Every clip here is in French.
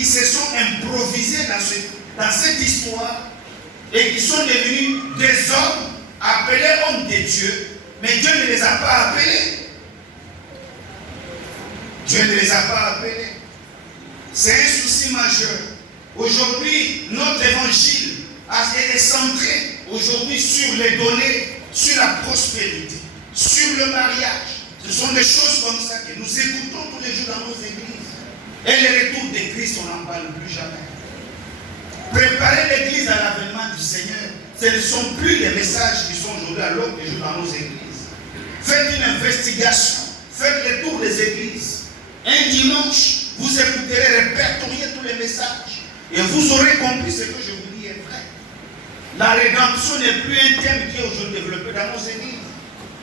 qui se sont improvisés dans cette histoire et qui sont devenus des hommes appelés hommes de Dieu, mais Dieu ne les a pas appelés. Dieu ne les a pas appelés. C'est un souci majeur. Aujourd'hui, notre évangile est centré aujourd'hui sur les données, sur la prospérité, sur le mariage. Ce sont des choses comme ça que nous écoutons tous les jours dans nos églises. Et le retour de Christ, on n'en parle plus jamais. Préparer l'église à l'avènement du Seigneur, ce ne sont plus les messages qui sont aujourd'hui à l'ordre du jour dans nos églises. Faites une investigation, faites le tour des églises. Un dimanche, vous écouterez, répertorier tous les messages. Et vous aurez compris ce que je vous dis est vrai. La rédemption n'est plus un thème qui est aujourd'hui développé dans nos églises.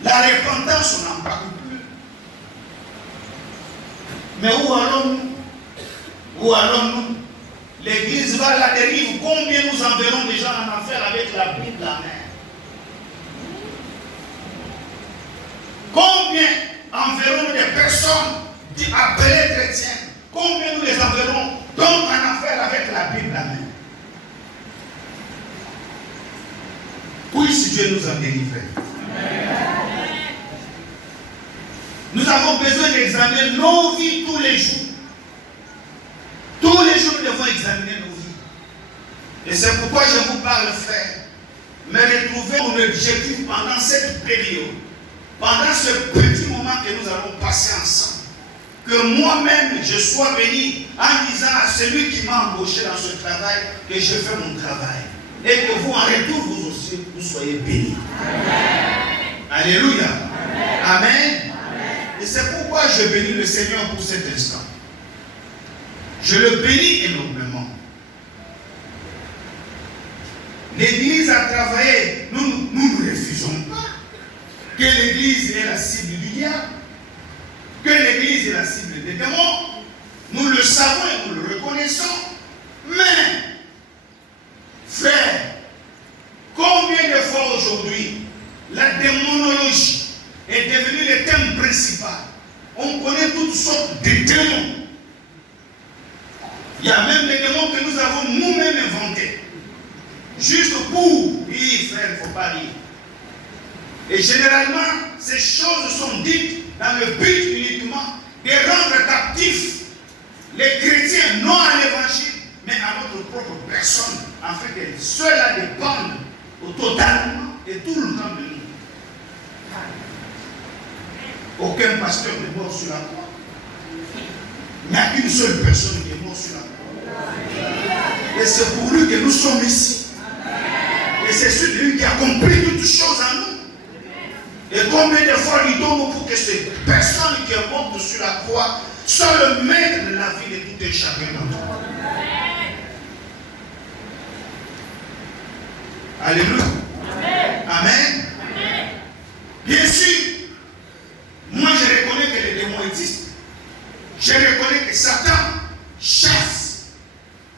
La repentance, on n'en parle plus. Mais où allons-nous? Où allons-nous? L'église va à la dérive. Combien nous enverrons des gens en enfer avec la Bible à la main? Combien enverrons des personnes appelées chrétiennes? Combien nous les enverrons donc en enfer avec la Bible à la main? Puisse Dieu nous en délivrer. Nous avons besoin d'examiner nos vies tous les jours. Tous les jours, nous devons examiner nos vies. Et c'est pourquoi je vous parle, frère. Mais retrouver mon objectif pendant cette période, pendant ce petit moment que nous allons passer ensemble. Que moi-même, je sois béni en disant à celui qui m'a embauché dans ce travail que je fais mon travail. Et que vous, en retour, vous aussi, vous soyez bénis. Amen. Alléluia. Amen. Amen. Et c'est pourquoi je bénis le Seigneur pour cet instant. Je le bénis énormément. L'Église a travaillé. Nous ne refusons pas que l'Église est la cible du diable, que l'Église est la cible des démons. Nous le savons et nous le reconnaissons. Mais, frère, combien de fois aujourd'hui la démonologie est devenue le thème principal? On connaît toutes sortes de démons. Il y a même des démons que nous avons nous-mêmes inventés. Juste pour rire, frère, il ne faut pas rire. Et généralement, ces choses sont dites dans le but uniquement de rendre captifs les chrétiens, non à l'évangile, mais à notre propre personne, afin que ceux-là dépendent totalement et tout le temps de nous. Aucun pasteur n'est mort sur la croix. Il n'y a qu'une seule personne qui est morte sur la croix. Et c'est pour lui que nous sommes ici. Et c'est celui qui a compris toutes choses en nous. Et combien de fois lui donnons pour que cette personne qui est morte sur la croix soit le maître de la vie de tout et chacun d'entre nous. Alléluia. Amen. Bien sûr, moi je reconnais que les démons existent. Je reconnais que Satan chasse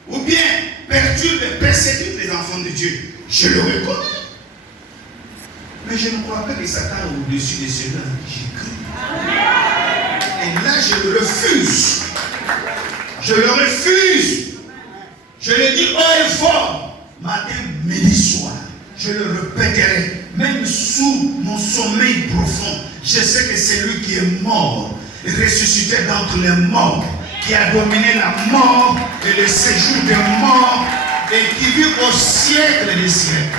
ou bien perturbe et persécute les enfants de Dieu. Je le reconnais. Mais je ne crois pas que Satan est au-dessus de ceux-là qui j'ai cru. Et là, je le refuse. Je le refuse. Je le dis haut et fort, matin, midi, soir. Je le répéterai, même sous mon sommeil profond. Je sais que c'est lui qui est mort, ressuscité d'entre les morts, qui a dominé la mort et le séjour des morts et qui vit au siècle des siècles.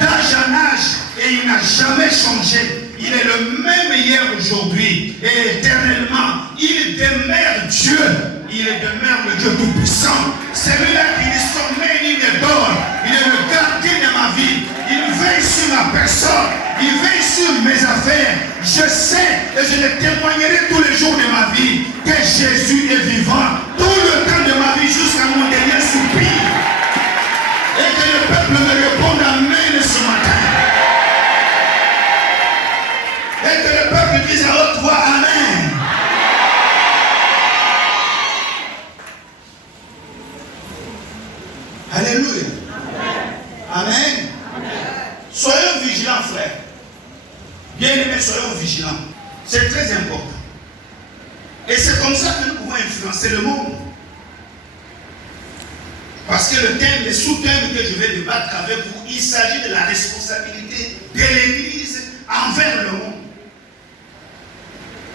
D'âge en âge, et il n'a jamais changé. Il est le même hier, aujourd'hui et éternellement. Il demeure Dieu. Il demeure le Dieu tout-puissant. Celui-là qui ne sommeille ni ne dort. Il est le gardien de ma vie. Il veille sur ma personne. Il veille sur mes affaires. Je sais et je le témoignerai tous les jours de ma vie que Jésus est vivant. Tout le temps de ma vie jusqu'à mon dernier soupir. Et que le peuple me réponde Amen ce matin. Et que le peuple dise à haute voix Amen. Alléluia. Amen. Amen. Soyons vigilants, frères. Bien-aimés, soyons vigilants. C'est très important. Et c'est comme ça que nous pouvons influencer le monde. Parce que le thème, le sous-thème que je vais débattre avec vous, il s'agit de la responsabilité de l'Église envers le monde.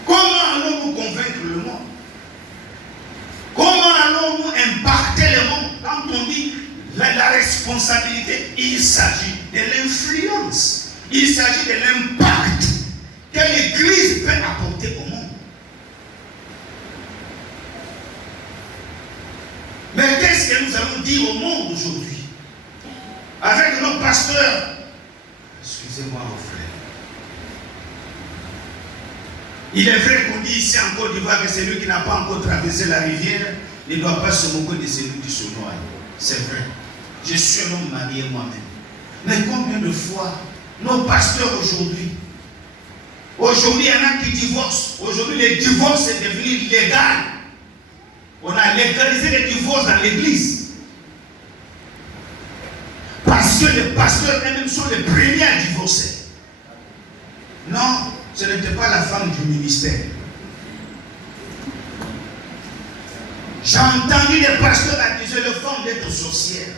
Comment allons-nous convaincre le monde? Comment allons-nous impacter le monde? Quand on dit la responsabilité, il s'agit de l'influence. Il s'agit de l'impact que l'Église peut apporter au monde. Mais qu'est-ce que nous allons dire au monde aujourd'hui? Avec nos pasteurs. Excusez-moi, mon frère. Il est vrai qu'on dit ici en Côte d'Ivoire que celui qui n'a pas encore traversé la rivière ne doit pas se moquer de celui qui se noie. C'est vrai. Je suis un homme marié moi-même. Mais combien de fois nos pasteurs aujourd'hui, il y en a qui divorcent. Aujourd'hui, le divorce est devenu légal. On a légalisé les divorces dans l'église. Parce que les pasteurs eux-mêmes sont les premiers à divorcer. Non, ce n'était pas la femme du ministère. J'ai entendu des pasteurs accuser les femmes d'être sorcières.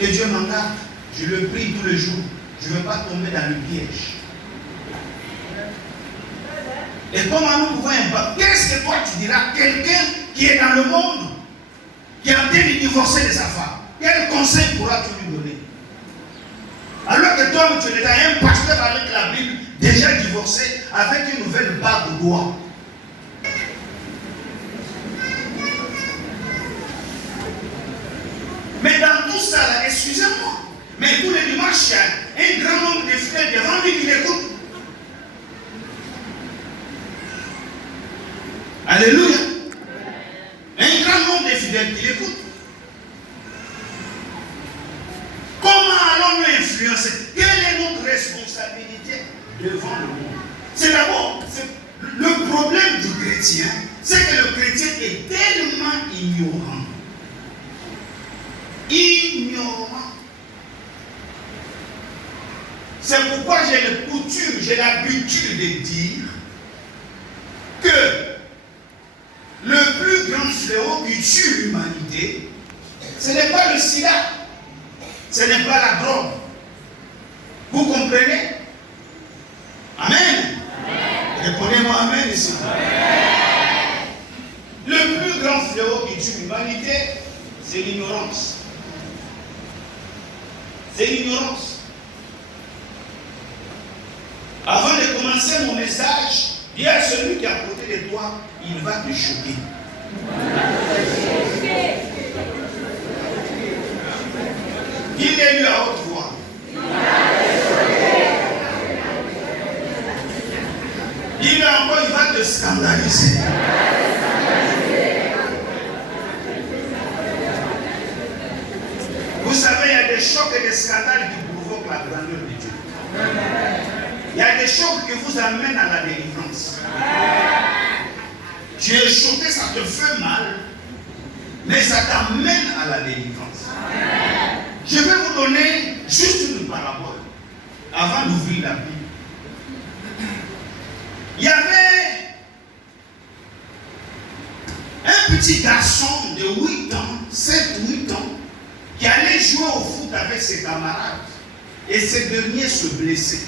Que Dieu m'en garde. Je le prie tous les jours. Je ne veux pas tomber dans le piège. Et comment nous pouvons impacter? Qu'est-ce que toi tu diras? Quelqu'un qui est dans le monde, qui est en train de divorcer de sa femme, quel conseil pourras-tu lui donner? Alors que toi, tu es déjà un pasteur avec la Bible, déjà divorcé, avec une nouvelle bague au doigt. Mais dans tout ça, là, excusez-moi, mais tous les dimanches, il y a un grand nombre de frères devant lui qui l'écoutent. Alléluia. Un grand nombre de fidèles qui l'écoutent. Comment allons-nous influencer? Quelle est notre responsabilité devant le monde? C'est d'abord, le problème du chrétien, c'est que le chrétien est tellement ignorant. Ignorant. C'est pourquoi j'ai l'habitude de dire que le plus grand fléau qui tue l'humanité, ce n'est pas le sida, ce n'est pas la drogue. Vous comprenez? Amen. Répondez-moi amen ici. Le plus grand fléau qui tue l'humanité, c'est l'ignorance. C'est l'ignorance. Avant de commencer mon message, dis à celui qui est à côté de toi, il va te choquer. Dis-le-lui à haute voix. Dis-le encore, il va te scandaliser. Vous savez, il y a des chocs et des scandales qui provoquent la grandeur de Dieu. Il y a des chocs qui vous amènent à la délivrance. Tu es choqué, ça te fait mal, mais ça t'amène à la délivrance. Je vais vous donner juste une parabole avant d'ouvrir la Bible. Il y avait un petit garçon de 8 ans, 7-8 ans, qui allait jouer au foot avec ses camarades et ces derniers se blessaient.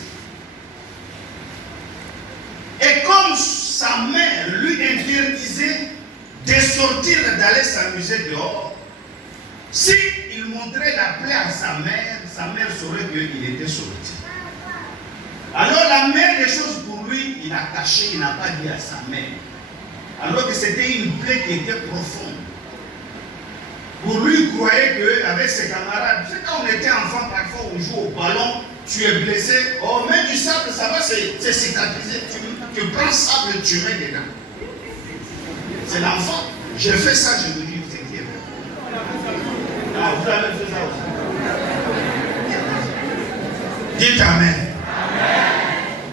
Et comme sa mère lui interdisait de sortir et d'aller s'amuser dehors, s'il montrait la plaie à sa mère saurait qu'il était sorti. Alors la meilleure des choses pour lui, il a caché, il n'a pas dit à sa mère. Alors que c'était une plaie qui était profonde. Pour lui, il croyait qu'avec ses camarades, tu sais, quand on était enfant, parfois on joue au ballon, tu es blessé, oh, mets du sable, ça va se cicatriser. Tu prends le sable et tu mets dedans. C'est l'enfant. J'ai fait ça, je me dis, vous inquiétez. Ah, vous avez fait ça aussi. Dites Amen.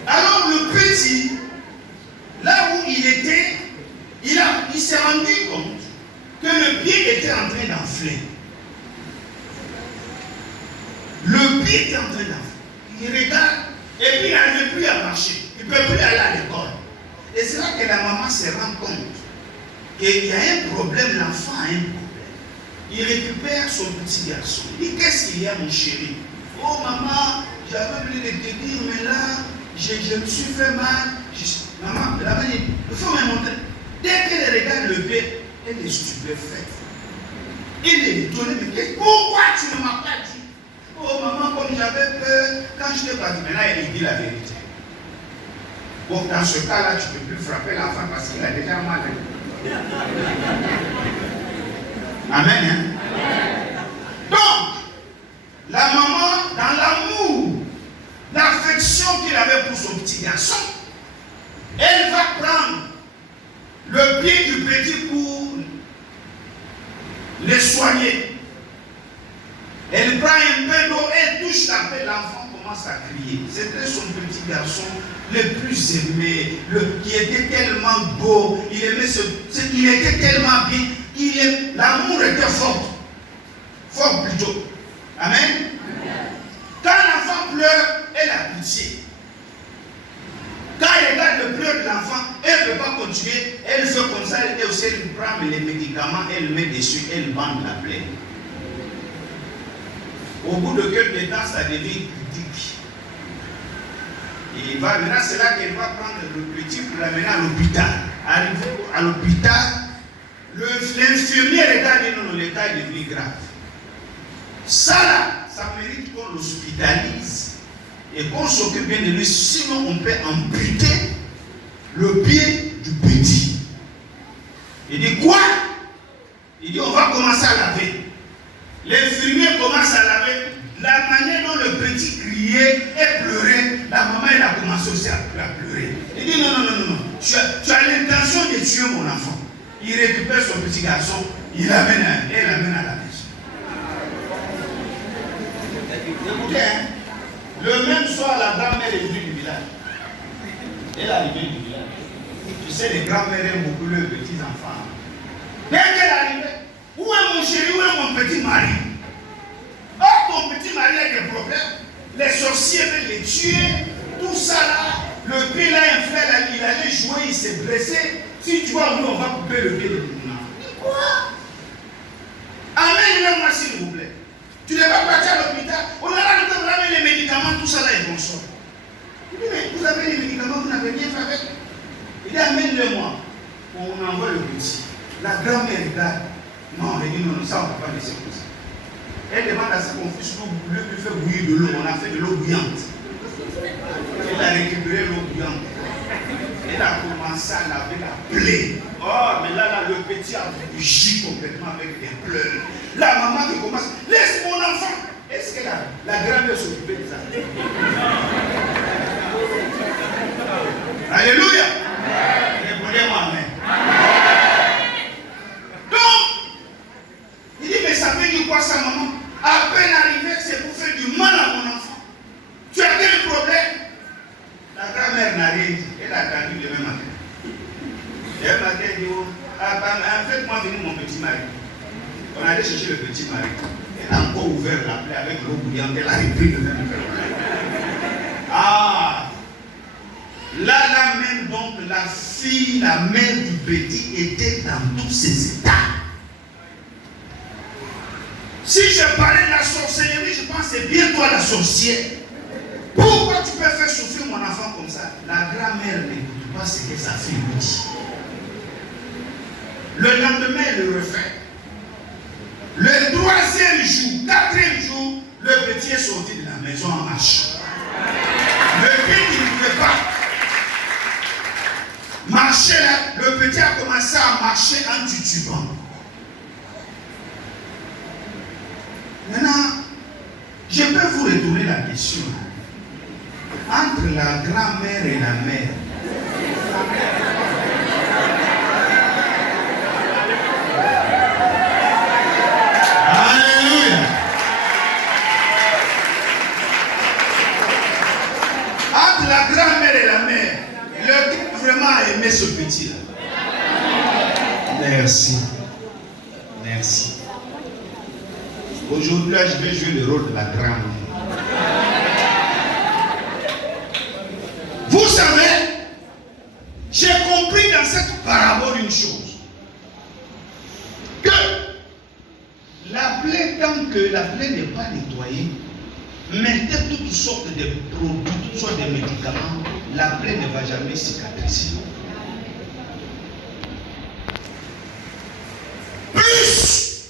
Alors le petit, là où il était, il s'est rendu compte que le pied était en train d'enfler. Le pied était en train d'enfler. Il regarde et puis il n'arrive plus à marcher. Il ne peut plus aller à l'école. Et c'est là que la maman se rend compte qu'il y a un problème, l'enfant a un problème. Il récupère son petit garçon. Il dit, qu'est-ce qu'il y a, mon chéri? Oh maman, j'avais oublié de te dire, mais là, je me suis fait mal. Maman, là-bas, il faut me montrer. Dès qu'elle regarde le bébé, elle est stupéfaite. Il est étonné, mais pourquoi tu ne m'as pas dit? Oh maman, comme j'avais peur, quand je t'ai pas dit, maintenant il dit la vérité. Bon, dans ce cas-là, tu ne peux plus frapper l'enfant parce qu'il a déjà mal. Amen. Hein? Donc, la maman, dans l'amour, l'affection qu'il avait pour son petit garçon, elle va prendre le pied du petit pour le soigner. Elle prend un peu d'eau, elle touche la paix, l'enfant commence à crier. C'était son petit garçon le plus aimé, qui était tellement beau, il était tellement bien, l'amour était fort plutôt. Amen. Quand l'enfant pleure, elle a pitié. Quand elle regarde le pleur de l'enfant, elle ne peut pas continuer, elle fait comme ça, elle aussi elle prend les médicaments, elle met dessus, elle bande la plaie. Au bout de quelques temps, ça devient critique. Et maintenant, c'est là qu'elle va prendre le petit pour l'amener à l'hôpital. Arrivé à l'hôpital, l'infirmier regarde et non, l'état est devenu grave. Ça là, ça mérite qu'on l'hospitalise et qu'on s'occupe bien de lui. Sinon, on peut amputer le pied du petit. Il dit quoi? Il dit on va commencer à laver. L'infirmier commence à laver. La manière dont le petit criait et pleurait, la maman elle a commencé aussi à pleurer. Il dit non. Tu as l'intention de tuer mon enfant. Il récupère son petit garçon, il l'amène à la maison. Écoutez, hein, le même soir, la grand-mère est venue du village. Elle est arrivée du village. Tu sais, les grand-mères aiment beaucoup leurs petits-enfants. Dès qu'elle est arrivée, où est mon chéri, où est mon petit mari? Oh, ton petit mari a des problèmes. Les sorciers veulent les tuer. Tout ça là. Le père là, un frère, il allait jouer, il s'est blessé. Si tu vois, nous, on va couper le pied de ton enfant. Quoi? Amène-le-moi s'il vous plaît. Tu n'es pas parti à l'hôpital. On a là, nous avons les médicaments, tout ça là, ils vont sortir. Il dit, mais vous avez les médicaments, vous n'avez rien fait avec. Il dit, amène-le-moi. On envoie le petit. La grand-mère regarde. Non, elle dit, non, ça, on ne peut pas laisser comme ça. Elle demande à son fils de lui faire bouillir de l'eau. On a fait de l'eau bouillante. Elle a récupéré l'eau bouillante. Elle a commencé à laver la plaie. Oh, mais là, le petit a bougé complètement avec des pleurs. La maman qui commence, laisse mon enfant. Est-ce que la grand-mère s'occupait de ça? Alléluia. Répondez-moi amen. Donc, il dit, mais ça veut dire quoi ça, maman? À peine arrivé, c'est pour faire du mal à mon enfant. Tu as quel problème? La grand-mère n'a rien dit. Elle a attendu le même matin. Le même matin, elle dit, faites-moi venir mon petit mari. On allait chercher le petit mari. Elle a encore ouvert la plaie avec l'eau bouillante. Elle a repris le même fait. Ah! Là même, donc, la fille, la mère du petit, était dans tous ses états. Si je parlais de la sorcellerie, je pense que c'est bien toi la sorcière. Pourquoi tu peux faire souffrir mon enfant comme ça? La grand-mère n'écoute pas ce que sa fille lui dit. Le lendemain, elle le refait. Le 3e jour, 4e jour, le petit est sorti de la maison en marche. Le petit ne pouvait pas marcher là. Le petit a commencé à marcher en titubant. Maintenant, je peux vous retourner la question. Entre la grand-mère et la mère, alléluia. Entre la grand-mère et la mère, le vraiment a aimé ce petit-là. Merci. Merci. Aujourd'hui, je vais jouer le rôle de la grand-mère. Vous savez, j'ai compris dans cette parabole une chose. que la plaie n'est pas nettoyée, mettez toutes sortes de produits, toutes sortes de médicaments, la plaie ne va jamais cicatriser. Plus,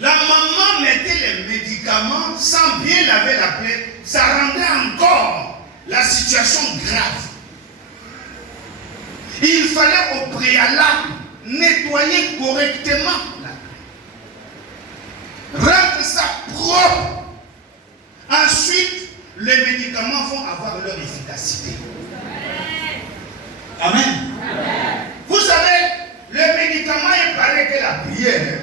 la maman mettait les médicaments sans bien laver la plaie, ça rendait encore la situation grave. Il fallait au préalable nettoyer correctement la plaie. Rendre ça propre. Ensuite, les médicaments vont avoir leur efficacité. Amen. Amen. Vous savez, le médicament est pareil que la prière.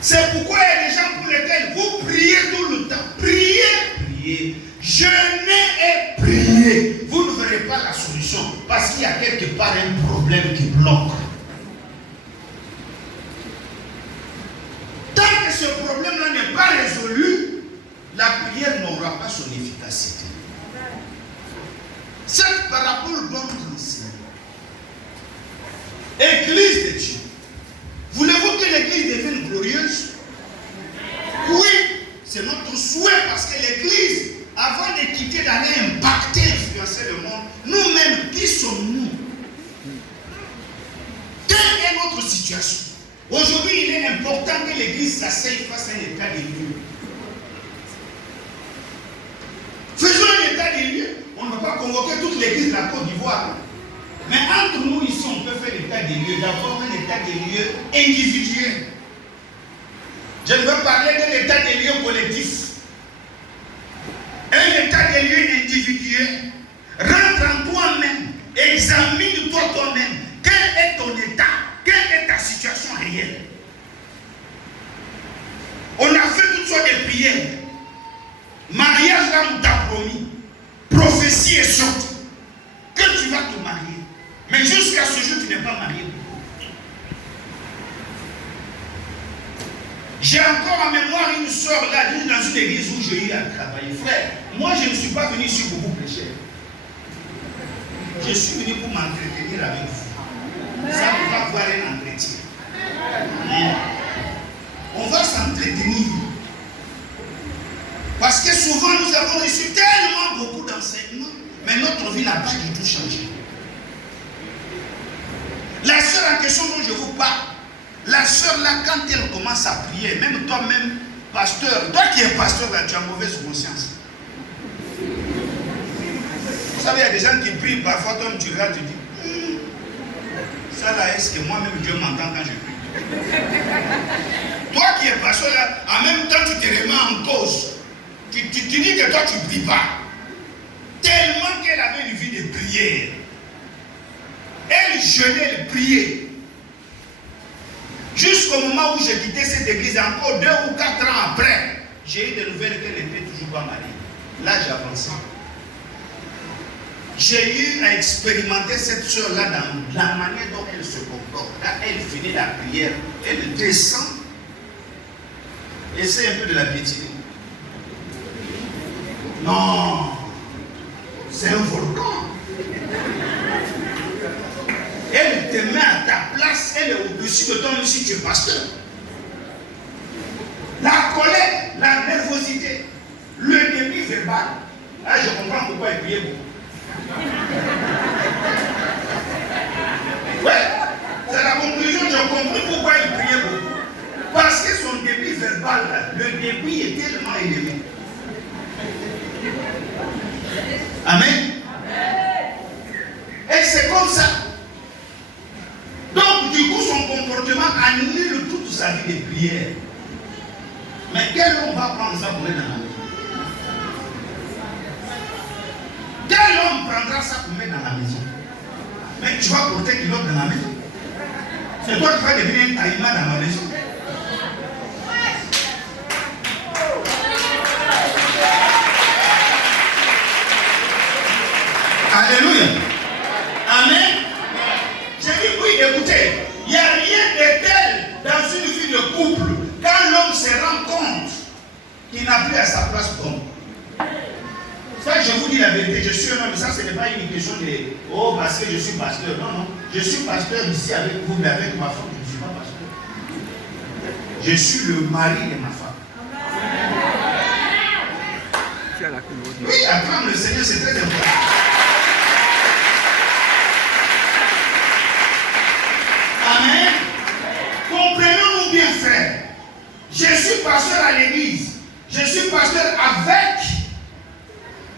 C'est pourquoi il y a des gens pour lesquels vous priez tout le temps. Priez, priez. Jeûnez et priez. Vous ne verrez pas la solution parce qu'il y a quelque part un problème qui bloque. Tant que ce problème-là n'est pas résolu, la prière n'aura pas son efficacité. Cette parabole doit nous enseigner. Église de Dieu. Voulez-vous que l'église devienne glorieuse? Oui, c'est notre souhait parce que l'église, avant de quitter d'aller impacter, influencer le monde, nous-mêmes, qui sommes-nous? Quelle est notre situation? Aujourd'hui, il est important que l'église s'asseye face à un état des lieux. Faisons un état des lieux. On ne va pas convoquer toute l'église de la Côte d'Ivoire. Mais entre nous ici, on peut faire l'état des lieux. D'abord, un état des lieux individuel. Je ne veux parler d'un état des lieux collectif. Un état des lieux individuel. Rentre en toi-même. Examine-toi toi-même. Quel est ton état? Quelle est ta situation réelle? On a fait toutes sortes de prières. Mariage, là, on t'a promis. Prophétie est sortie. Que tu vas te marier. Mais jusqu'à ce jour, tu n'es pas marié. J'ai encore en mémoire une soeur là, dans une église où j'ai eu à travailler. Frère, moi je ne suis pas venu ici pour vous prêcher. Je suis venu pour m'entretenir avec vous. Ça, on va avoir un entretien. On va s'entretenir. Parce que souvent nous avons reçu tellement beaucoup d'enseignements, mais notre vie n'a pas du tout changé. La sœur en question dont je vous parle, la sœur là, quand elle commence à prier, même toi-même, pasteur, toi qui es pasteur là, tu as mauvaise conscience. Vous savez, il y a des gens qui prient, parfois toi tu regardes, tu dis, ça là, est-ce que moi-même Dieu m'entend quand je prie? Toi qui es pasteur là, en même temps tu te remets en cause. Tu dis que toi tu ne pries pas. Tellement qu'elle avait une vie de prière. Elle jeûnait, elle priait. Jusqu'au moment où j'ai quitté cette église, encore 2 ou 4 ans après, j'ai eu des nouvelles qu'elle n'était toujours pas mariée. Là, j'ai avancé. J'ai eu à expérimenter cette soeur-là dans la manière dont elle se comporte. Là, elle finit la prière, elle descend, essaie un peu de la piétiner. Non, c'est un volcan. Elle te met à ta place, elle est au-dessus de toi, même si tu es pasteur. La colère, la nervosité, le débit verbal. Là, je comprends pourquoi elle priait beaucoup. Ouais, c'est la conclusion, j'ai compris pourquoi elle priait beaucoup. Parce que son débit verbal, le débit est tellement élevé. Amen. Et c'est comme ça. Donc, du coup, son comportement annule toute sa vie de prière. Mais quel homme va prendre ça pour mettre dans la maison? Quel homme prendra ça pour mettre dans la maison? Mais tu vas porter une autre dans la maison. C'est toi qui vas devenir un taïma dans ma maison. Alléluia. Amen. J'ai dit oui, écoutez, il n'y a rien de tel dans une vie de couple quand l'homme se rend compte qu'il n'a plus à sa place d'homme. Ça, je vous dis la vérité, je suis un homme, ça ce n'est pas une question de oh, parce que je suis pasteur. Non, non, je suis pasteur ici avec vous, mais avec ma femme, je ne suis pas pasteur. Je suis le mari de ma femme. Oui, attendre le Seigneur, c'est très important. Amen. Comprenons-nous bien, frère. Je suis pasteur à l'église. Je suis pasteur avec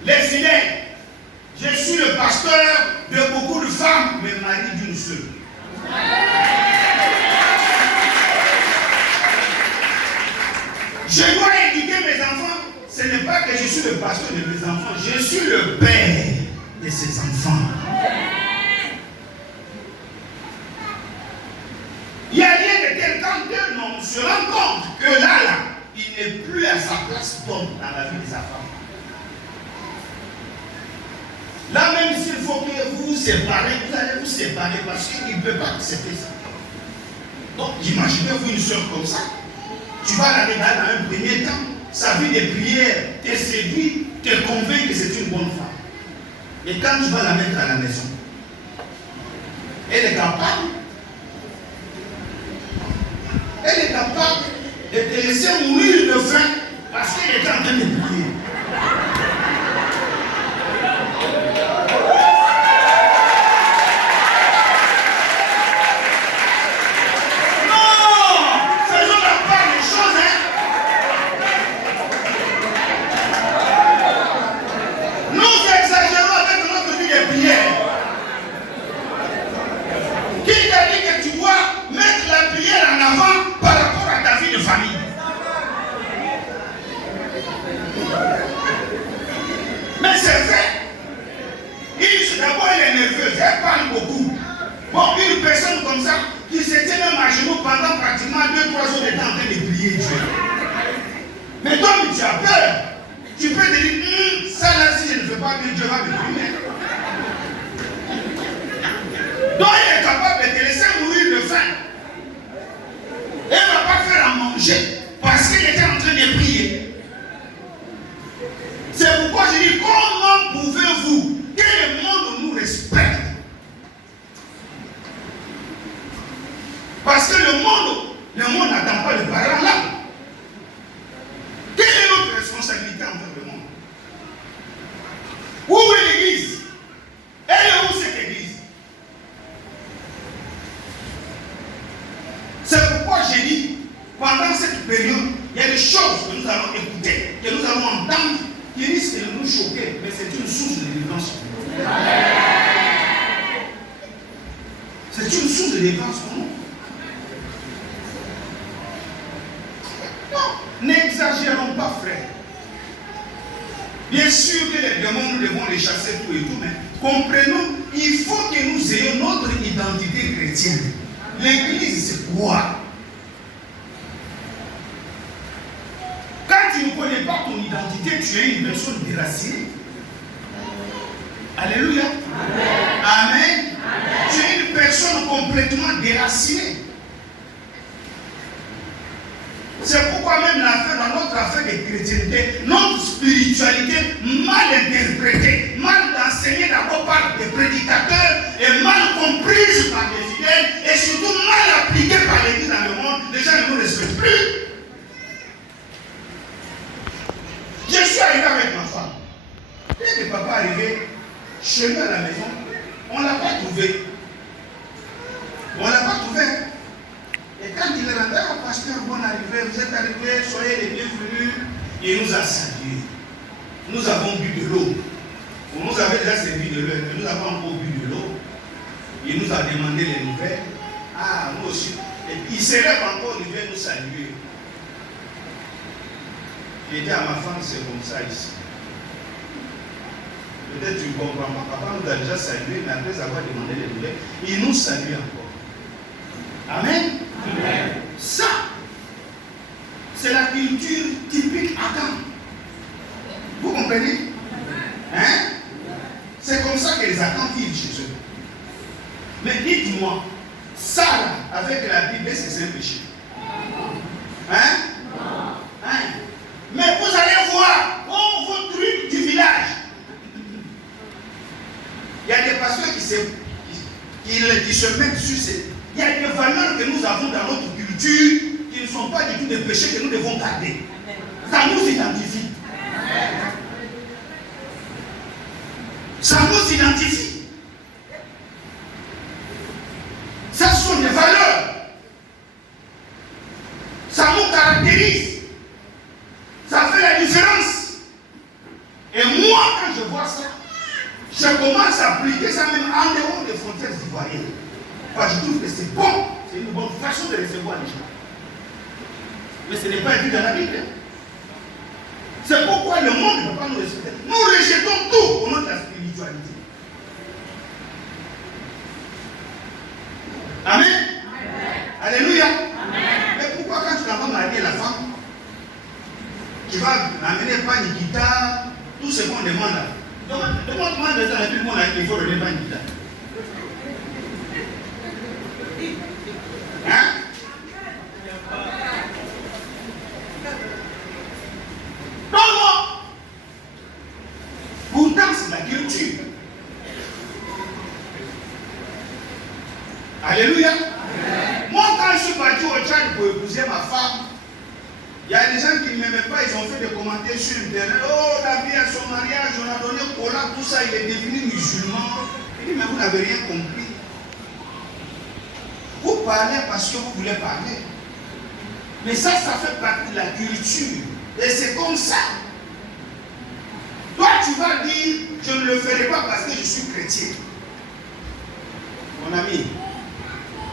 les fidèles. Je suis le pasteur de beaucoup de femmes, mais mari d'une seule. Je dois éduquer mes enfants. Ce n'est pas que je suis le pasteur de mes enfants. Je suis le père de ces enfants. Il y a rien de tel quand un homme se rend compte que là, il n'est plus à sa place d'homme dans la vie de sa femme. Là même s'il faut que vous vous séparez, vous allez vous séparer parce qu'il ne peut pas accepter ça. Donc imaginez-vous une soeur comme ça. Tu vas la regarder dans un premier temps, sa vie de prière te séduit, te convainc que c'est une bonne femme. Et quand tu vas la mettre à la maison, elle est capable de te laisser mourir de faim parce qu'elle est en train de prier. Elle parle beaucoup. Bon, une personne comme ça qui se tient même à genoux pendant pratiquement 2-3 heures de temps en train de prier Dieu. Mais toi, tu as peur. Tu peux te dire, ça là, si je ne fais pas bien, Dieu va me punir. Donc, il est capable de te laisser mourir de faim. Elle ne va pas faire à manger parce qu'elle était en train de prier. C'est pourquoi je dis, comment pouvez-vous que le monde nous respecte? Parce que le monde n'attend pas le parent là. Quelle est notre responsabilité envers le monde? Où est l'église? Elle est où cette église? C'est pourquoi j'ai dit, pendant cette période, il y a des choses que nous allons écouter, que nous allons entendre, qui risquent de nous choquer, mais c'est une source de délivrance. C'est une source de délivrance pour nous. N'exagérons pas, frère. Bien sûr que les démons, nous devons les chasser tout et tout, mais comprenons, il faut que nous ayons notre identité chrétienne. L'église, c'est quoi? Quand tu ne connais pas ton identité, tu es une personne déracinée. Alléluia. Amen. Amen. Tu es une personne complètement déracinée. C'est pourquoi même dans notre affaire de chrétienté, notre spiritualité mal interprétée, mal enseignée d'abord par des prédicateurs et mal comprise par des fidèles et surtout mal appliquée par l'église dans le monde, les gens ne nous respectent plus. Je suis arrivé avec ma femme. Dès que papa est arrivé chez nous à la maison, on ne l'a pas trouvé. On ne l'a pas trouvé. Et quand il est rentré, oh, pasteur, bonne arrivée, vous êtes arrivé, soyez les bienvenus. Il nous a salués. Nous avons bu de l'eau. On nous avait déjà servi de l'eau, mais nous avons encore bu de l'eau. Il nous a demandé les nouvelles. Ah, nous aussi. Et il se lève encore, il vient nous saluer. Il dit à ma femme, c'est comme ça ici. Peut-être tu ne comprends pas. Papa nous a déjà salué, mais après avoir demandé les nouvelles, il nous salue encore. Amen. Amen. Ça, c'est la culture typique Adam. Vous comprenez? Hein? C'est comme ça que les Adam vivent chez eux. Mais dites-moi, ça, là, avec la Bible, est-ce que c'est un péché? Hein? Hein? Mais vous allez voir, oh, vos trucs du village. Il y a des pasteurs qui se mettent sur ces. Il y a des valeurs que nous avons dans notre culture qui ne sont pas du tout des péchés que nous devons garder. Ça nous identifie. Ça nous identifie. Ça sont des valeurs. Ça nous caractérise. Ça fait la différence. Et moi, quand je vois ça, je commence à appliquer ça même en dehors des frontières ivoiriennes. Parce que je trouve que c'est bon. C'est une bonne façon de recevoir les gens. Mais ce n'est pas écrit dans la Bible. C'est pourquoi le monde ne peut pas nous respecter. Nous rejetons tout au nom de la spiritualité. Amen. Amen. Alléluia. Amen. Mais pourquoi quand tu n'as pas marié la femme, tu vas amener pas une guitare, tout ce qu'on demande là. Demande-moi des gens et puis moi il faut donner pas une guitare. Hein? Donne-moi. Pourtant c'est la culture. Alléluia. Amen. Moi quand je suis parti au Tchad pour épouser ma femme, il y a des gens qui ne m'aimaient pas, ils ont fait des commentaires sur Internet. Oh, David à son mariage, on a donné Kola, tout ça, il est devenu musulman. Il dit, mais vous n'avez rien compris. Vous parlez parce que vous voulez parler. Mais ça fait partie de la culture. Et c'est comme ça. Toi, tu vas dire, je ne le ferai pas parce que je suis chrétien. Mon ami,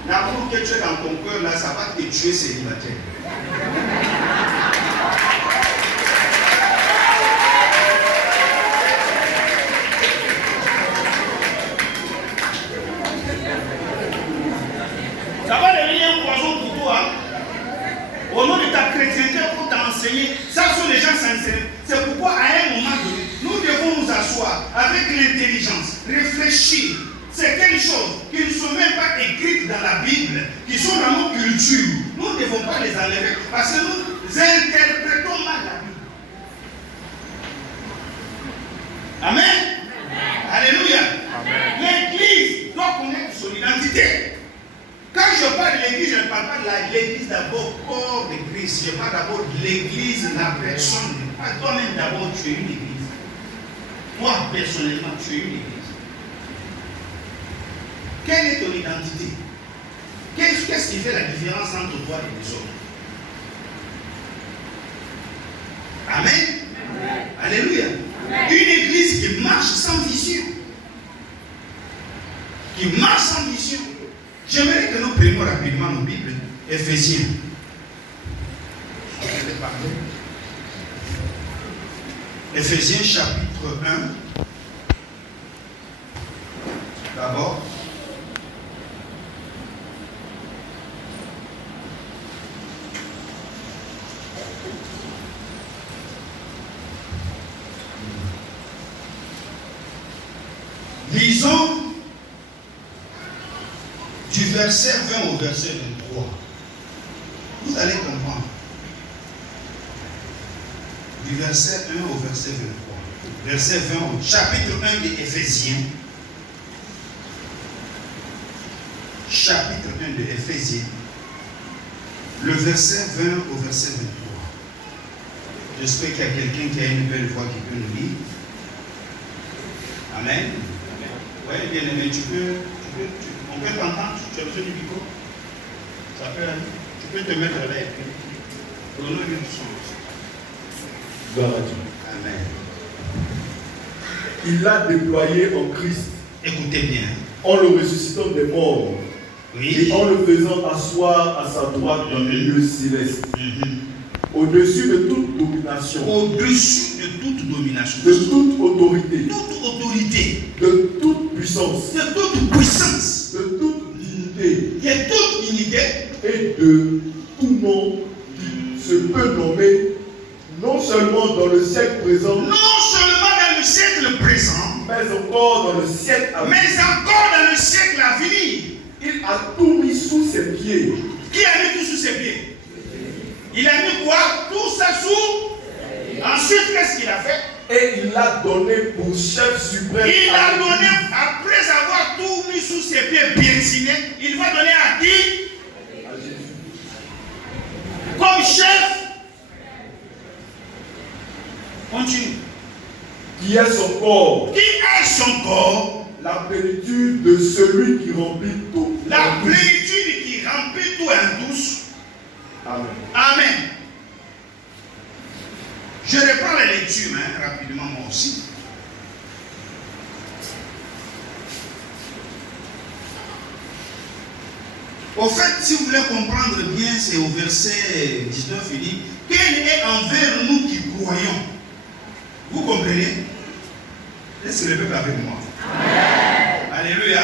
l'amour que tu as dans ton cœur, là, ça va te tuer célibataire. Ça va devenir un poison pour toi. Au nom de ta chrétienté pour t'enseigner. Ça sont les gens sincères. C'est pourquoi à un moment donné, nous devons nous asseoir avec l'intelligence, réfléchir. C'est quelque chose qui ne sont même pas écrites dans la Bible, qui sont dans nos cultures. Nous ne devons pas les enlever parce que nous interprétons mal la Bible. Amen. Amen. Alléluia. L'église doit connaître son identité. Quand je parle de l'église, je ne parle pas de l'église d'abord, corps de Christ. Je parle d'abord de l'église, la personne. Toi-même d'abord, tu es une église. Moi, personnellement, tu es une église. Quelle est ton identité? Qu'est-ce qui fait la différence entre toi et les autres? Amen. Amen. Alléluia. Amen. Une église qui marche sans vision. Qui marche sans vision. J'aimerais que nous prenions rapidement nos Bibles. Éphésiens. Éphésiens chapitre 1. D'abord. Lisons du verset 20 au verset 23. Vous allez comprendre. Du verset 1 au verset 23. Verset 20 au chapitre 1 de Éphésiens. Chapitre 1 de Éphésiens. Le verset 20 au verset 23. J'espère qu'il y a quelqu'un qui a une belle voix qui peut nous lire. Amen. Oui, bien aimé, on peut t'entendre, tu as besoin du micro. Ça peut aller. Tu peux te mettre là et puis. Donnons une chance. Gloire à Dieu. Amen. Il l'a déployé en Christ. Écoutez bien. En le ressuscitant des morts. Oui. Et en le faisant asseoir à sa droite dans les lieux célestes. Au-dessus de toute domination. Au-dessus de toute domination. De toute autorité. Toute autorité. De toute puissance. De toute puissance. De toute dignité. De toute dignité. Et de tout nom qui se peut nommer, non seulement dans le siècle présent. Non seulement dans le siècle présent. Mais encore dans le siècle à venir. Mais encore dans le siècle à venir. Il a tout mis sous ses pieds. Qui a mis tout sous ses pieds? Il a mis quoi? Tout ça sous. Ensuite, qu'est-ce qu'il a fait? Et il l'a donné pour chef suprême. Il a donné, après avoir tout mis sous ses pieds piétinés, il va donner à qui? À Jésus. Qui est son corps? Qui est son corps? La plénitude de celui qui remplit tout. La plénitude qui remplit tout et en tous. Amen. Amen. Je reprends la lecture rapidement moi aussi. Au fait, si vous voulez comprendre bien, c'est au verset 19, il dit, quel est envers nous qui croyons? Vous comprenez? Est-ce que le peuple est avec moi? Amen. Alléluia.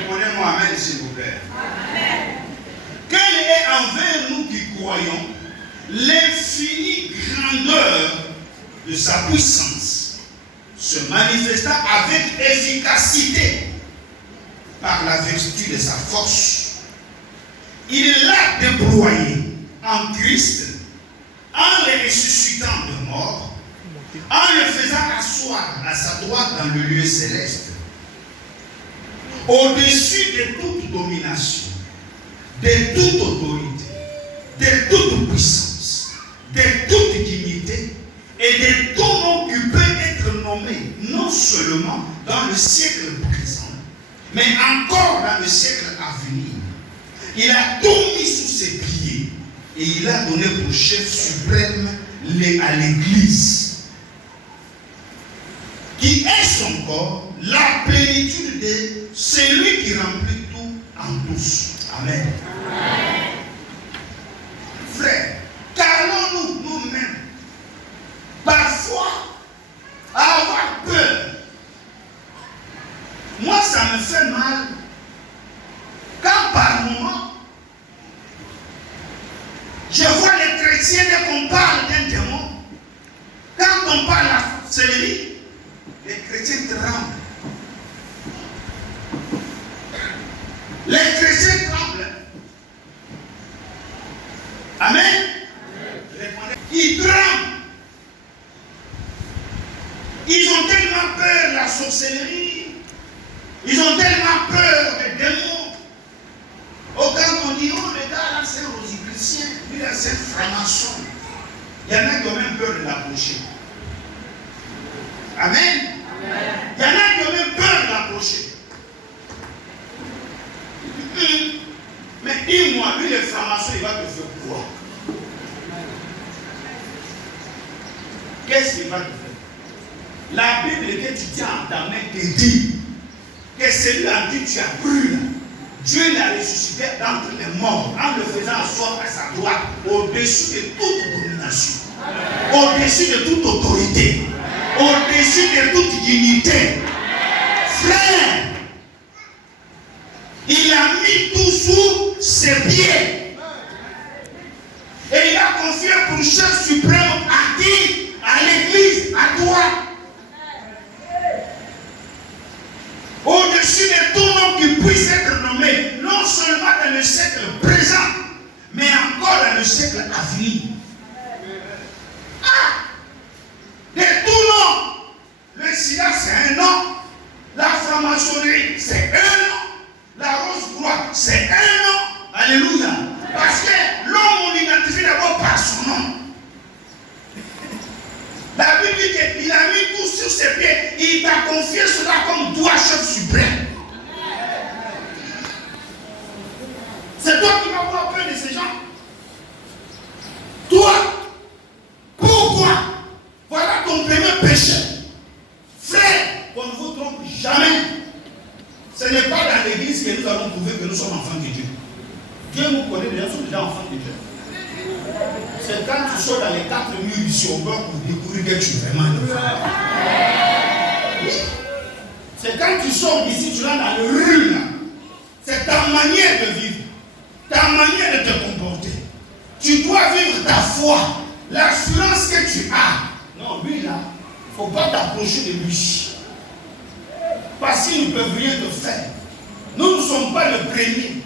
Répondez-moi Amen, s'il vous plaît. Amen. Quel est envers nous qui croyons l'infinie grandeur de sa puissance, se manifestant avec efficacité par la vertu de sa force. Il l'a déployé en Christ, en le ressuscitant de mort, en le faisant asseoir à sa droite dans le lieu céleste, au-dessus de toute domination, de toute autorité, de toute puissance, de toute dignité et de tout nom qui peut être nommé non seulement dans le siècle présent, mais encore dans le siècle à venir. Il a tout mis sous ses pieds et il a donné pour chef suprême à l'Église, qui est son corps, la plénitude de celui qui remplit tout en tous. Amen. Amen. Frère, qu'allons-nous nous-mêmes parfois avoir peur? Moi, ça me fait mal quand par moment je vois les chrétiens dès qu'on parle d'un démon, quand on parle de la sorcellerie, les chrétiens tremblent. Les chrétiens tremblent. Amen. Ils tremblent. Ils ont tellement peur de la sorcellerie. Ils ont tellement peur des démons. Au quand on dit, oh le gars là c'est un rosicrucien, lui là c'est un franc-maçon. Il y en a qui ont même peur de l'approcher. Amen. Il y en a qui ont même peur de l'approcher. Mais dis-moi, lui le franc-maçon, il va te faire quoi? Qu'est-ce qu'il va te faire? La Bible que tu tiens en ta main te dit que celui en qui tu as cru, Dieu l'a ressuscité d'entre les morts en le faisant asseoir à sa droite au-dessus de toute domination, au-dessus de toute autorité, au-dessus de toute dignité. Frère, il a mis tout sous ses pieds. Et il a confié pour chef suprême à qui? À l'Église, à toi. Au-dessus de tout nom qui puisse être nommé, non seulement dans le siècle présent, mais encore dans le siècle à venir. De tout nom, le sida c'est un nom, la franc-maçonnerie c'est un nom, la rose-croix c'est un nom. Alléluia. Parce que l'homme on l'identifie d'abord par son nom. La Bible dit qu'il a mis tout sur ses pieds. Il t'a confié cela comme toi, chef suprême. C'est toi qui vas avoir peur de ces gens. Toi, pourquoi? Voilà ton premier péché. Frère, qu'on ne vous trompe jamais. Ce n'est pas dans l'église que nous allons prouver que nous sommes enfants de Dieu. Dieu nous connaît déjà, nous sommes déjà enfants de Dieu. C'est quand tu sors dans les 4 murs ici au bord pour découvrir que tu es vraiment le frère. C'est quand tu sors d'ici, tu vas dans le rue là. C'est ta manière de vivre, ta manière de te comporter. Tu dois vivre ta foi, l'assurance que tu as. Non, lui là, il ne faut pas t'approcher de lui. Parce qu'ils ne peuvent rien te faire. Nous ne sommes pas le premier.